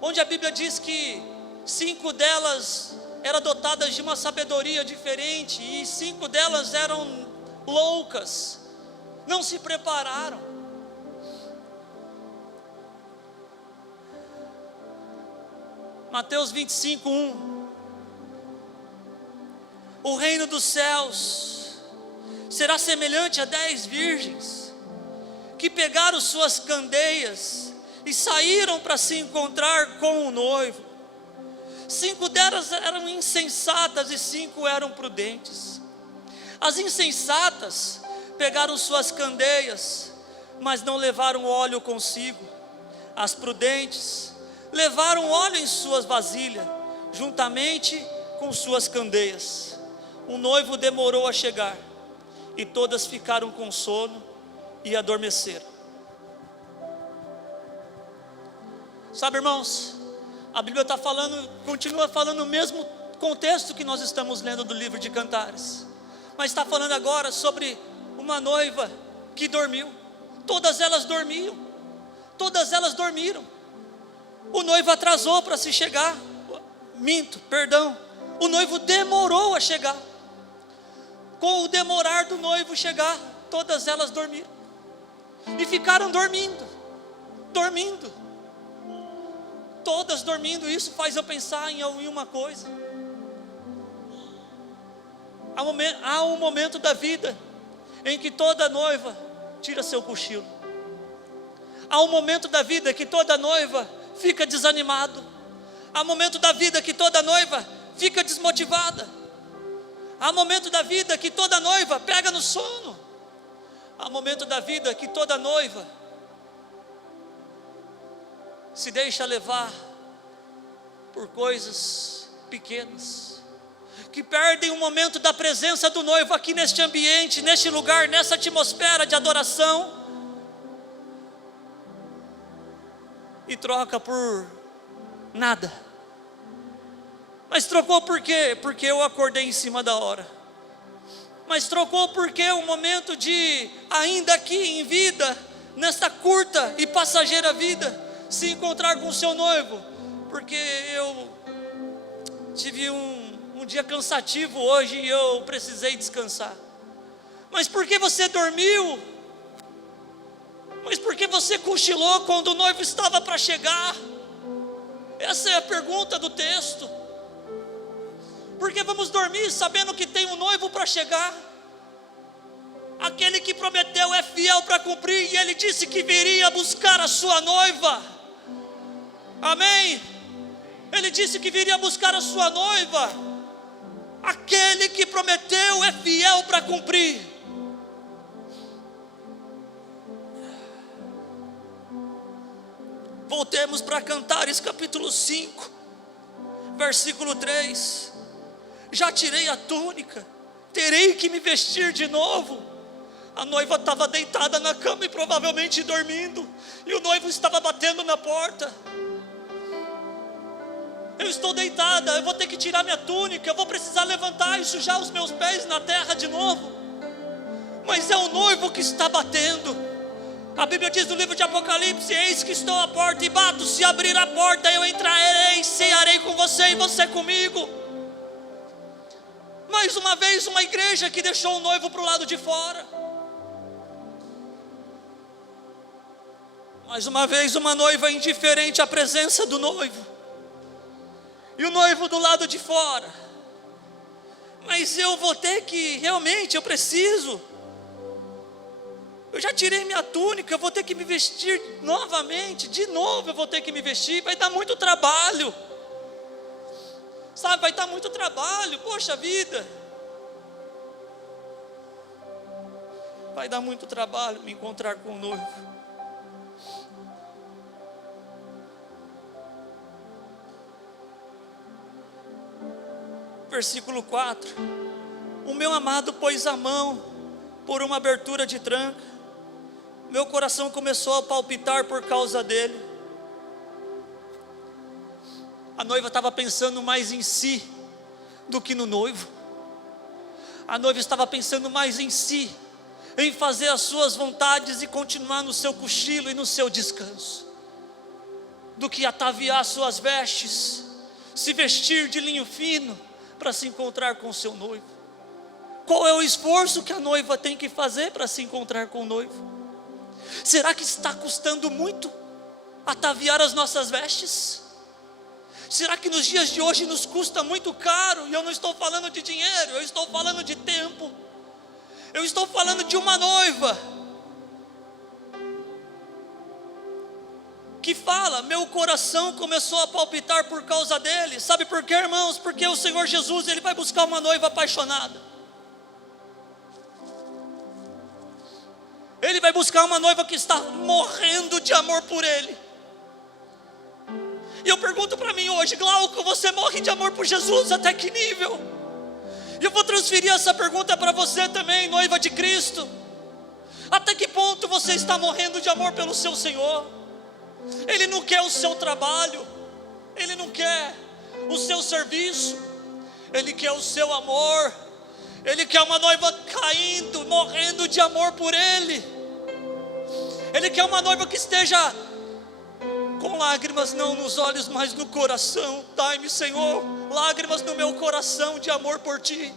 onde a Bíblia diz que 5 delas eram dotadas de uma sabedoria diferente, e 5 delas eram loucas, não se prepararam. Mateus 25, 1: o reino dos céus será semelhante a 10 virgens, que pegaram suas candeias e saíram para se encontrar com o noivo. 5 delas eram insensatas e 5 eram prudentes. As insensatas pegaram suas candeias, mas não levaram óleo consigo. As prudentes levaram óleo em suas vasilhas, juntamente com suas candeias. O noivo demorou a chegar, e todas ficaram com sono e adormeceram. Sabe, irmãos, a Bíblia está falando, continua falando o mesmo contexto que nós estamos lendo do livro de Cantares, mas está falando agora sobre uma noiva que dormiu. Todas elas dormiam, todas elas dormiram. O noivo atrasou para se chegar, o noivo demorou a chegar. Com o demorar do noivo chegar, todas elas dormiram, e ficaram dormindo, todas dormindo. Isso faz eu pensar em uma coisa: há um momento da vida em que toda noiva tira seu cochilo. Há um momento da vida que toda noiva fica desanimado. Há um momento da vida que toda noiva fica desmotivada. Há um momento da vida que toda noiva pega no sono. Há um momento da vida que toda noiva se deixa levar por coisas pequenas, que perdem o momento da presença do noivo aqui neste ambiente, neste lugar, nessa atmosfera de adoração, e troca por nada. Mas trocou por quê? Porque eu acordei em cima da hora. Mas trocou porque o momento de, ainda aqui em vida, nesta curta e passageira vida, se encontrar com o seu noivo. Porque eu tive um dia cansativo hoje e eu precisei descansar. Mas por que você dormiu? Mas por que você cochilou quando o noivo estava para chegar? Essa é a pergunta do texto. Por que vamos dormir sabendo que tem um noivo para chegar? Aquele que prometeu é fiel para cumprir, e ele disse que viria buscar a sua noiva. Amém? Ele disse que viria buscar a sua noiva. Aquele que prometeu é fiel para cumprir. Voltemos para Cantares capítulo 5, versículo 3. Já tirei a túnica, terei que me vestir de novo. A noiva estava deitada na cama e provavelmente dormindo, e o noivo estava batendo na porta. Eu estou deitada, eu vou ter que tirar minha túnica, eu vou precisar levantar e sujar os meus pés na terra de novo. Mas é o noivo que está batendo. A Bíblia diz no livro de Apocalipse: eis que estou à porta e bato, se abrir a porta eu entrarei, cearei com você e você comigo. Mais uma vez uma igreja que deixou o noivo para o lado de fora. Mais uma vez uma noiva indiferente à presença do noivo, e o noivo do lado de fora. Mas eu vou ter que, realmente eu preciso, eu já tirei minha túnica, eu vou ter que me vestir novamente, de novo eu vou ter que me vestir, vai dar muito trabalho, sabe, vai dar muito trabalho, poxa vida, vai dar muito trabalho me encontrar com o noivo. Versículo 4: o meu amado pôs a mão por uma abertura de tranca, meu coração começou a palpitar por causa dele. A noiva estava pensando mais em si do que no noivo. A noiva estava pensando mais em si, em fazer as suas vontades e continuar no seu cochilo e no seu descanso, do que ataviar suas vestes, se vestir de linho fino para se encontrar com o seu noivo. Qual é o esforço que a noiva tem que fazer para se encontrar com o noivo? Será que está custando muito ataviar as nossas vestes? Será que nos dias de hoje nos custa muito caro? E eu não estou falando de dinheiro, eu estou falando de tempo. Eu estou falando de uma noiva que fala: meu coração começou a palpitar por causa dele. Sabe por quê, irmãos? Porque o Senhor Jesus, Ele vai buscar uma noiva apaixonada. Ele vai buscar uma noiva que está morrendo de amor por Ele. E eu pergunto para mim hoje: Glauco, você morre de amor por Jesus até que nível? E eu vou transferir essa pergunta para você também, noiva de Cristo. Até que ponto você está morrendo de amor pelo seu Senhor? Ele não quer o seu trabalho, Ele não quer o seu serviço, Ele quer o seu amor. Ele quer uma noiva caindo, morrendo de amor por Ele. Ele quer uma noiva que esteja com lágrimas não nos olhos, mas no coração. Dai-me, Senhor, lágrimas no meu coração de amor por Ti.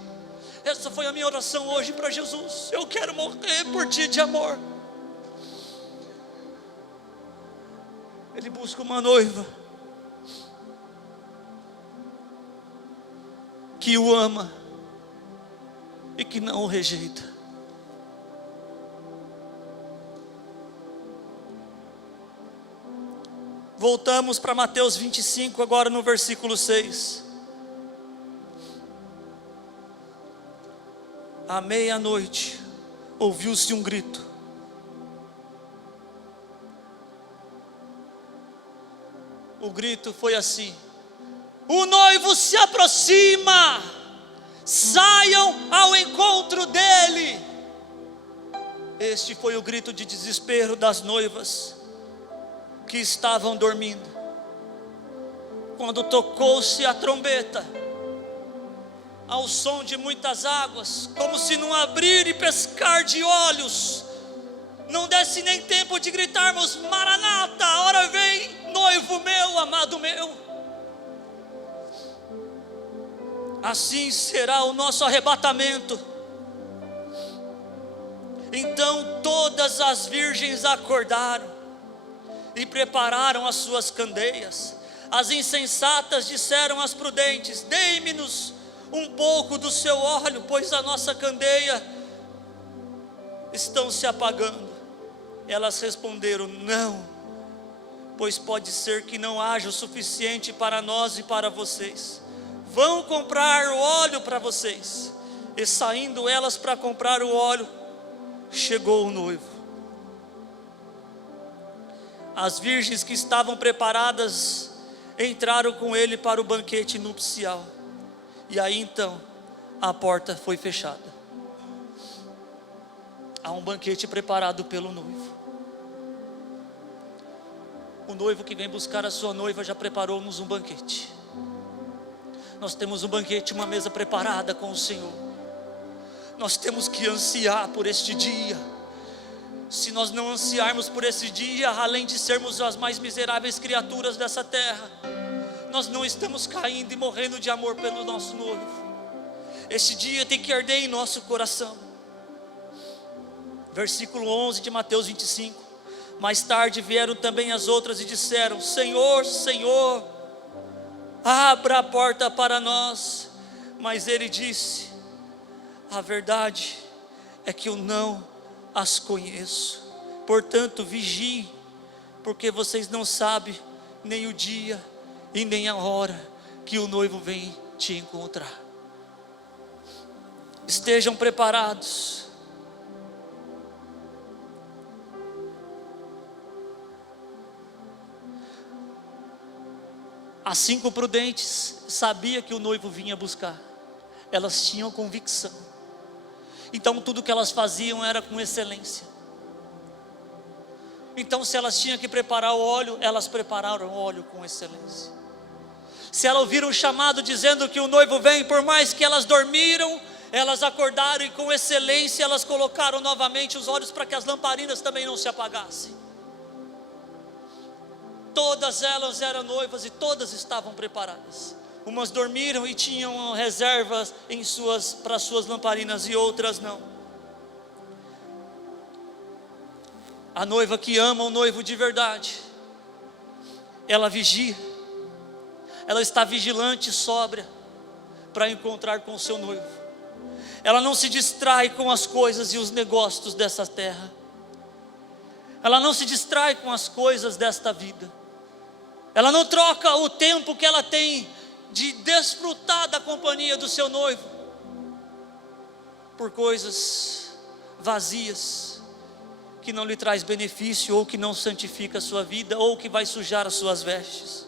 Essa foi a minha oração hoje para Jesus. Eu quero morrer por Ti de amor. Ele busca uma noiva que o ama e que não o rejeita. Voltamos para Mateus 25, agora no versículo 6. À meia-noite ouviu-se um grito. O grito foi assim: o noivo se aproxima, saiam ao encontro dele. Este foi o grito de desespero das noivas que estavam dormindo. Quando tocou-se a trombeta, ao som de muitas águas, como se num abrir e pescar de olhos, não desse nem tempo de gritarmos: Maranata, a hora vem, noivo meu, amado meu. Assim será o nosso arrebatamento. Então todas as virgens acordaram e prepararam as suas candeias. As insensatas disseram às prudentes: dei-me-nos um pouco do seu óleo, pois a nossa candeia estão se apagando. Elas responderam: não, pois pode ser que não haja o suficiente para nós e para vocês. Vão comprar o óleo para vocês. E saindo elas para comprar o óleo, chegou o noivo. as virgens que estavam preparadas entraram com ele para o banquete nupcial. E aí então a porta foi fechada. Há um banquete preparado pelo noivo. O noivo que vem buscar a sua noiva já preparou-nos um banquete. Nós temos um banquete, uma mesa preparada com o Senhor. Nós temos que ansiar por este dia. Se nós não ansiarmos por esse dia, além de sermos as mais miseráveis criaturas dessa terra, nós não estamos caindo e morrendo de amor pelo nosso noivo. Este dia tem que arder em nosso coração. Versículo 11 de Mateus 25. Mais tarde vieram também as outras e disseram: Senhor, Senhor, abra a porta para nós. Mas ele disse: a verdade é que eu não as conheço. Portanto, vigiem, porque vocês não sabem nem o dia e nem a hora que o noivo vem te encontrar. Estejam preparados. As 5 prudentes sabiam que o noivo vinha buscar. Elas tinham convicção. Então tudo que elas faziam era com excelência. Então se elas tinham que preparar o óleo, elas prepararam o óleo com excelência. Se elas ouviram o chamado dizendo que o noivo vem, por mais que elas dormiram, elas acordaram e com excelência elas colocaram novamente os olhos para que as lamparinas também não se apagassem. Todas elas eram noivas e todas estavam preparadas. Umas dormiram e tinham reservas para suas lamparinas e outras não. A noiva que ama o noivo de verdade, ela vigia, ela está vigilante e sóbria para encontrar com o seu noivo. Ela não se distrai com as coisas e os negócios dessa terra. Ela não se distrai com as coisas desta vida. Ela não troca o tempo que ela tem de desfrutar da companhia do seu noivo por coisas vazias, que não lhe traz benefício, ou que não santifica a sua vida, ou que vai sujar as suas vestes.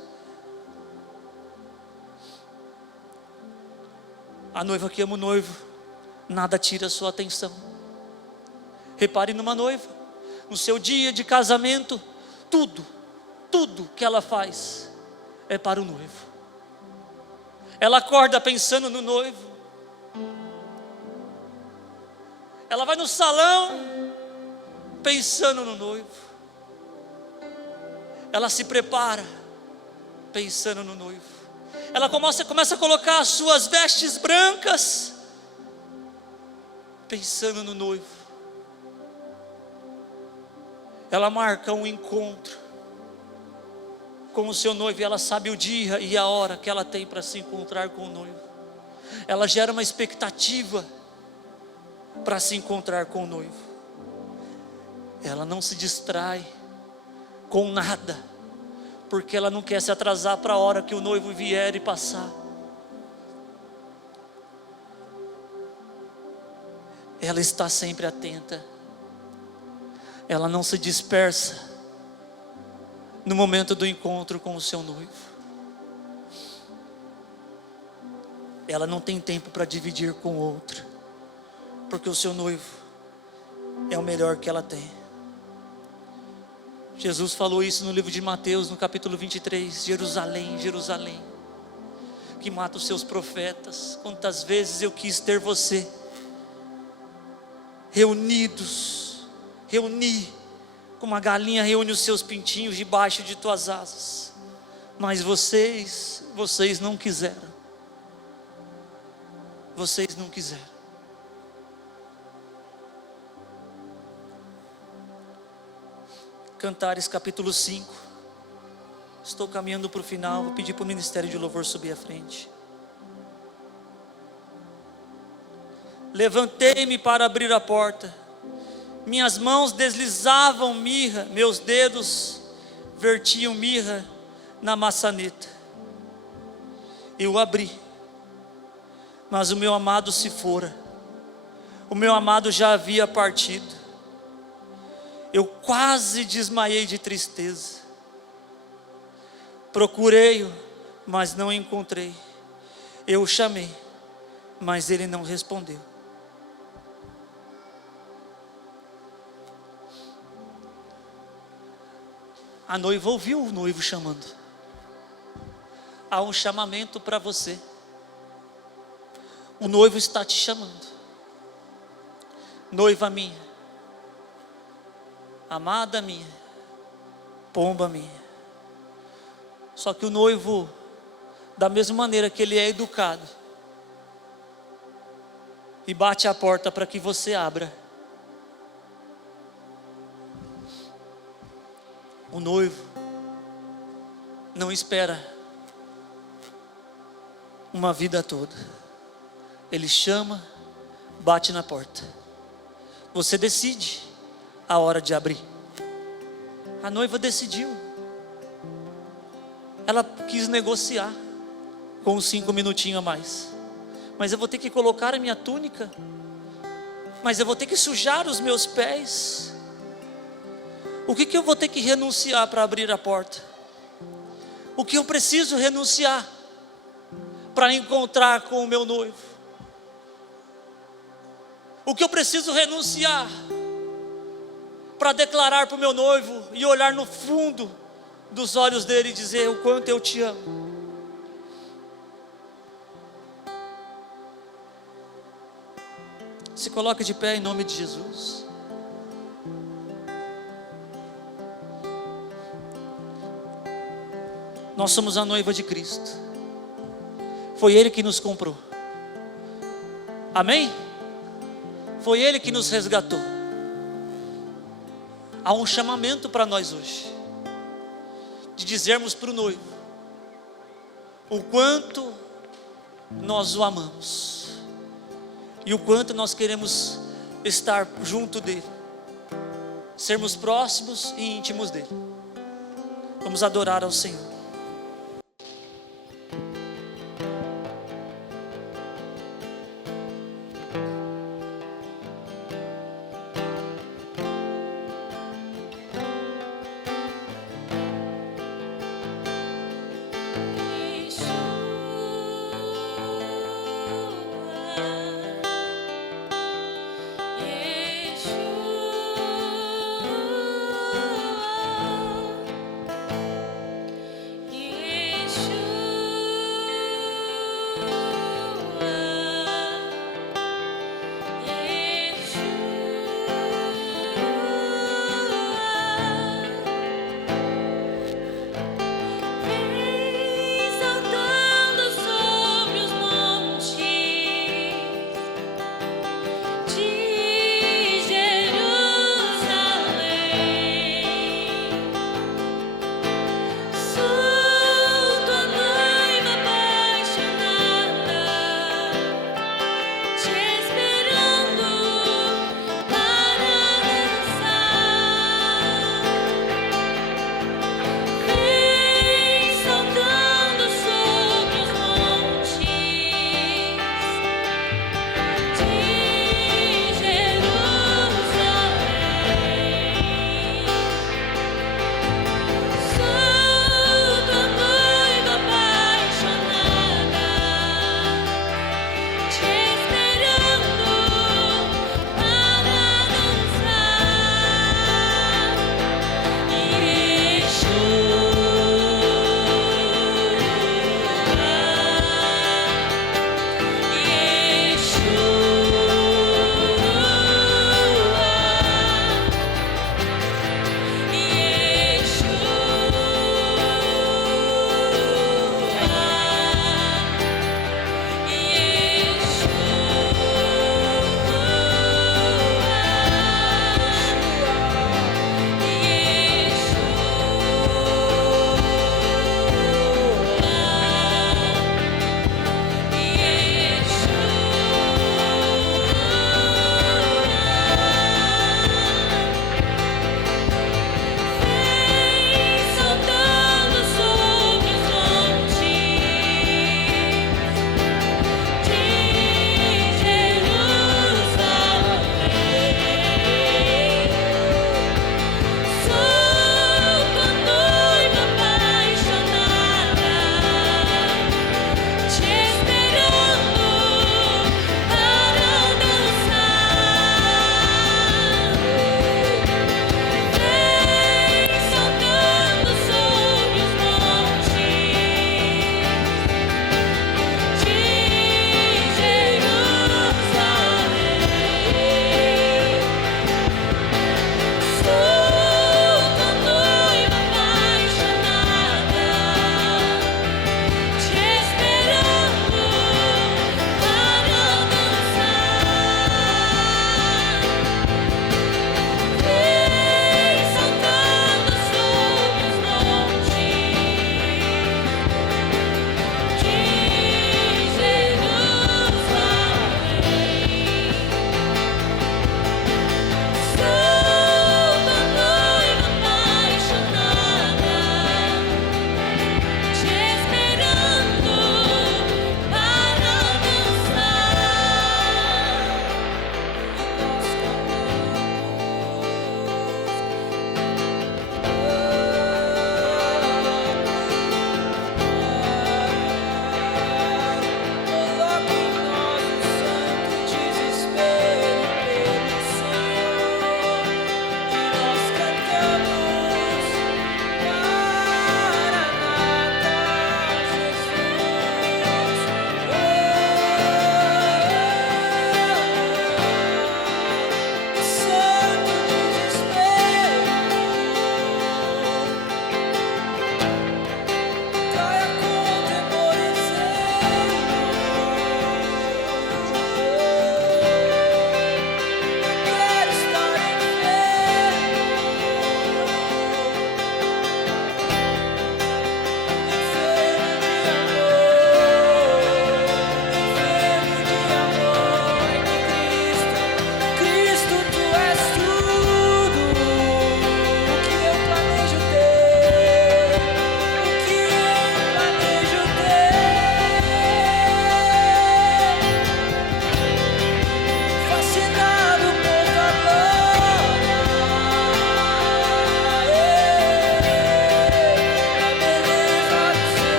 A noiva que ama o noivo, nada tira a sua atenção. Repare numa noiva, no seu dia de casamento, tudo que ela faz é para o noivo. Ela acorda pensando no noivo. Ela vai no salão pensando no noivo. Ela se prepara pensando no noivo. Ela começa a colocar as suas vestes brancas pensando no noivo. Ela marca um encontro com o seu noivo, e ela sabe o dia e a hora que ela tem para se encontrar com o noivo. Ela gera uma expectativa para se encontrar com o noivo. Ela não se distrai com nada, porque ela não quer se atrasar para a hora que o noivo vier e passar. Ela está sempre atenta. Ela não se dispersa no momento do encontro com o seu noivo. Ela não tem tempo para dividir com outro, porque o seu noivo é o melhor que ela tem. Jesus falou isso no livro de Mateus, no capítulo 23. Jerusalém, Jerusalém, que mata os seus profetas, quantas vezes eu quis ter você reuni como uma galinha reúne os seus pintinhos debaixo de tuas asas, mas vocês não quiseram. Vocês não quiseram. Cantares capítulo 5. Estou caminhando para o final. Vou pedir para o ministério de louvor subir à frente. Levantei-me para abrir a porta. Minhas mãos deslizavam mirra, meus dedos vertiam mirra na maçaneta. Eu abri, mas o meu amado se fora. O meu amado já havia partido. Eu quase desmaiei de tristeza. Procurei-o, mas não encontrei. Eu o chamei, mas ele não respondeu. A noiva ouviu o noivo chamando. Há um chamamento para você. O noivo está te chamando. Noiva minha, amada minha, pomba minha. Só que o noivo, da mesma maneira que ele é educado e bate a porta para que você abra, o noivo não espera uma vida toda. Ele chama, bate na porta. Você decide a hora de abrir. A noiva decidiu. Ela quis negociar com os 5 minutinhos a mais. Mas eu vou ter que colocar a minha túnica. Mas eu vou ter que sujar os meus pés. O que eu vou ter que renunciar para abrir a porta? O que eu preciso renunciar para encontrar com o meu noivo? O que eu preciso renunciar para declarar para o meu noivo e olhar no fundo dos olhos dele e dizer o quanto eu te amo? Se coloque de pé em nome de Jesus. Nós somos a noiva de Cristo. Foi Ele que nos comprou. Amém? Foi Ele que nos resgatou. Há um chamamento para nós hoje, de dizermos para o noivo o quanto nós o amamos e o quanto nós queremos estar junto dele, sermos próximos e íntimos dele. Vamos adorar ao Senhor.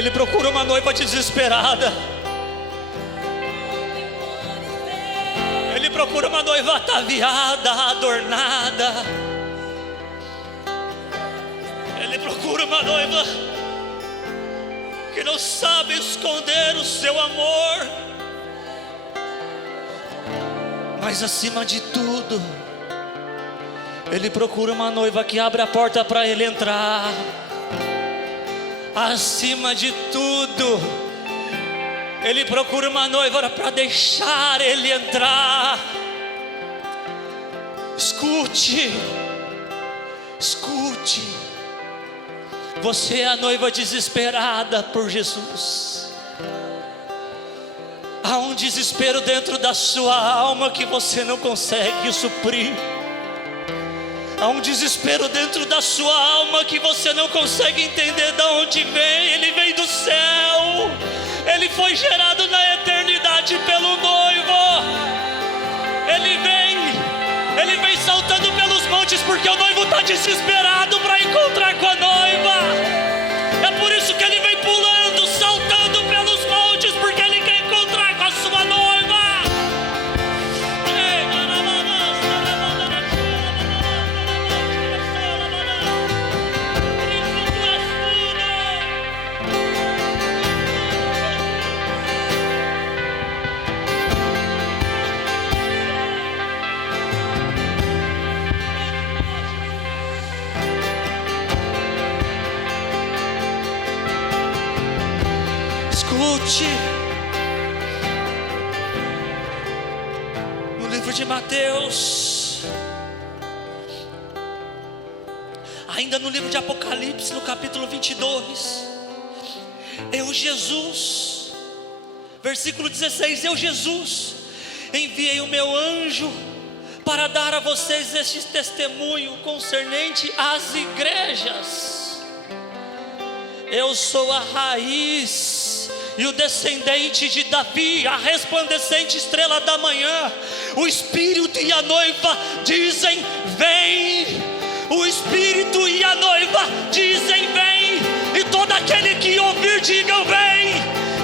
Ele procura uma noiva desesperada. Ele procura uma noiva ataviada, adornada. Ele procura uma noiva que não sabe esconder o seu amor. Mas acima de tudo, Ele procura uma noiva que abre a porta para Ele entrar. Acima de tudo, Ele procura uma noiva para deixar Ele entrar. Escute, escute. Você é a noiva desesperada por Jesus. Há um desespero dentro da sua alma que você não consegue suprir. Há um desespero dentro da sua alma que você não consegue entender de onde vem. Ele vem do céu. Ele foi gerado na eternidade pelo noivo. Ele vem saltando pelos montes porque o noivo está desesperado para encontrar com a noiva. É por isso que ele vem pulando, saltando pelos montes, porque ele quer encontrar com a sua noiva. Escute, no livro de Mateus, ainda no livro de Apocalipse, no capítulo 22, eu, Jesus, versículo 16, eu, Jesus, enviei o meu anjo para dar a vocês este testemunho concernente às igrejas. Eu sou a raiz e o descendente de Davi, a resplandecente estrela da manhã. O Espírito e a noiva dizem: vem. O Espírito e a noiva dizem: vem. E todo aquele que ouvir, diga: vem.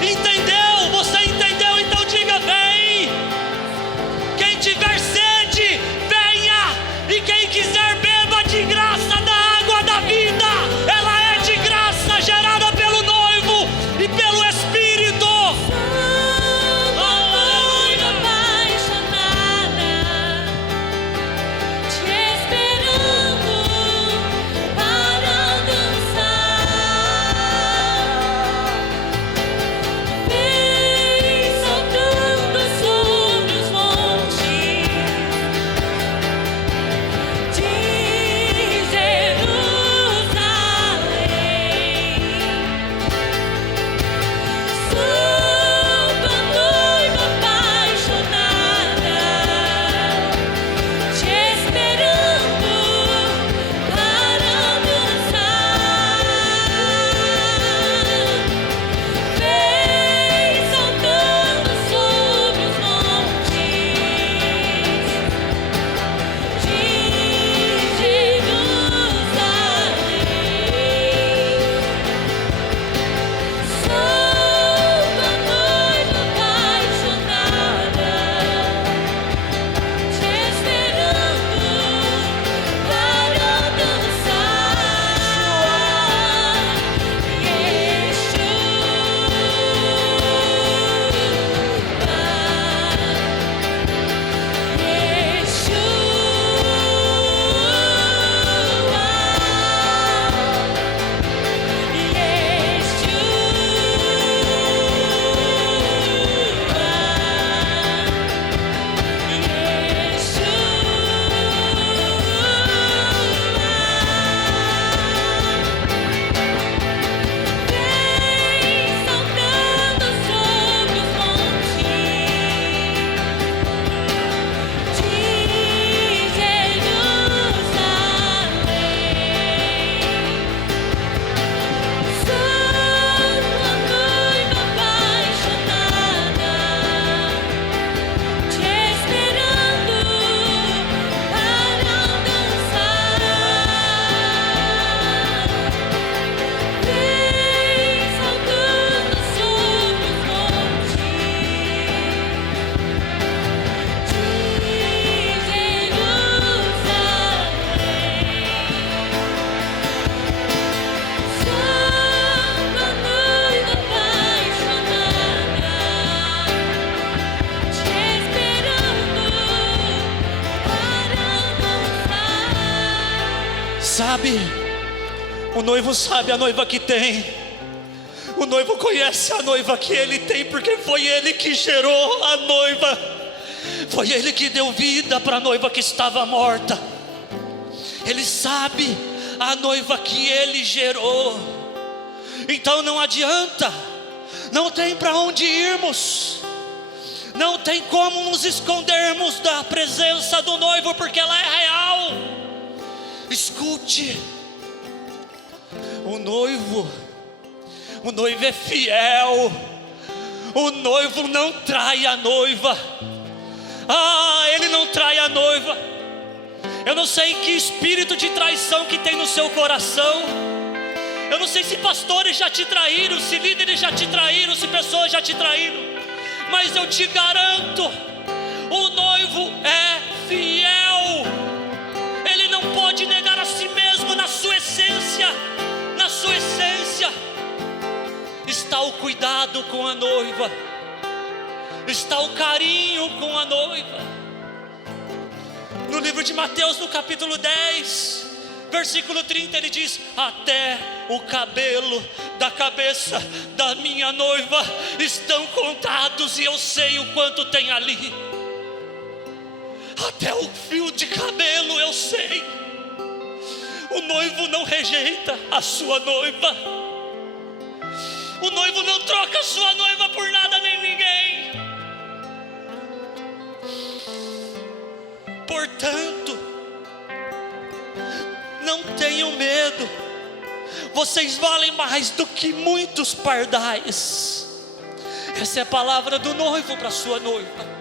Entendeu? Você entendeu? Então diga: vem. Quem tiver sede, venha. E quem quiser, beba de graça da água da vida. Ela é de graça, gerada pelo noivo e pelo Espírito. sabe, o noivo sabe a noiva que tem. O noivo conhece a noiva que ele tem, porque foi ele que gerou a noiva. Foi ele que deu vida para a noiva que estava morta. Ele sabe a noiva que ele gerou. Então não adianta, não tem para onde irmos, não tem como nos escondermos da presença do noivo, porque ela é real. Escute, o noivo é fiel. O noivo não trai a noiva. Ele não trai a noiva. Eu não sei que espírito de traição que tem no seu coração. Eu não sei se pastores já te traíram, se líderes já te traíram, se pessoas já te traíram. Mas eu te garanto, o noivo é fiel. Ele não pode negar a si mesmo. Na sua essência está o cuidado com a noiva, está o carinho com a noiva. No livro de Mateus, no capítulo 10, versículo 30, ele diz: até o cabelo da cabeça da minha noiva estão contados, e eu sei o quanto tem ali. Até o fio de cabelo eu sei. O noivo não rejeita a sua noiva. O noivo não troca a sua noiva por nada nem ninguém. Portanto, não tenham medo. Vocês valem mais do que muitos pardais. Essa é a palavra do noivo para a sua noiva.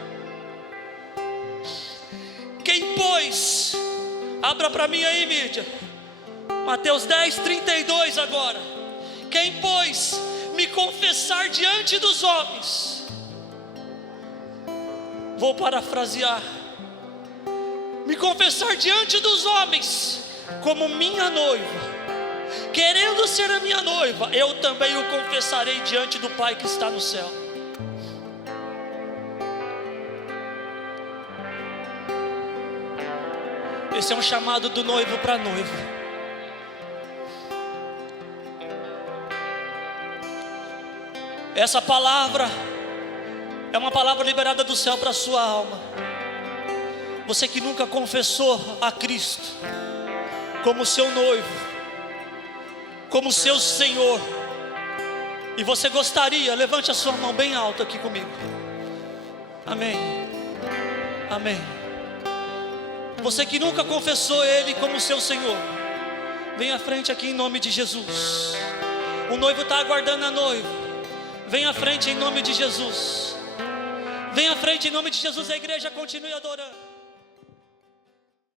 Quem, pois, abra para mim aí, mídia, Mateus 10, 32 agora. Quem, pois, me confessar diante dos homens, vou parafrasear, me confessar diante dos homens como minha noiva, querendo ser a minha noiva, eu também o confessarei diante do Pai que está no céu. Esse é um chamado do noivo para a noiva. Essa palavra é uma palavra liberada do céu para a sua alma. Você que nunca confessou a Cristo como seu noivo, como seu Senhor, e você gostaria, levante a sua mão bem alta aqui comigo. Amém, amém. Você que nunca confessou Ele como seu Senhor, vem à frente aqui em nome de Jesus. O noivo está aguardando a noiva. Vem à frente em nome de Jesus. Vem à frente em nome de Jesus. A igreja continue adorando.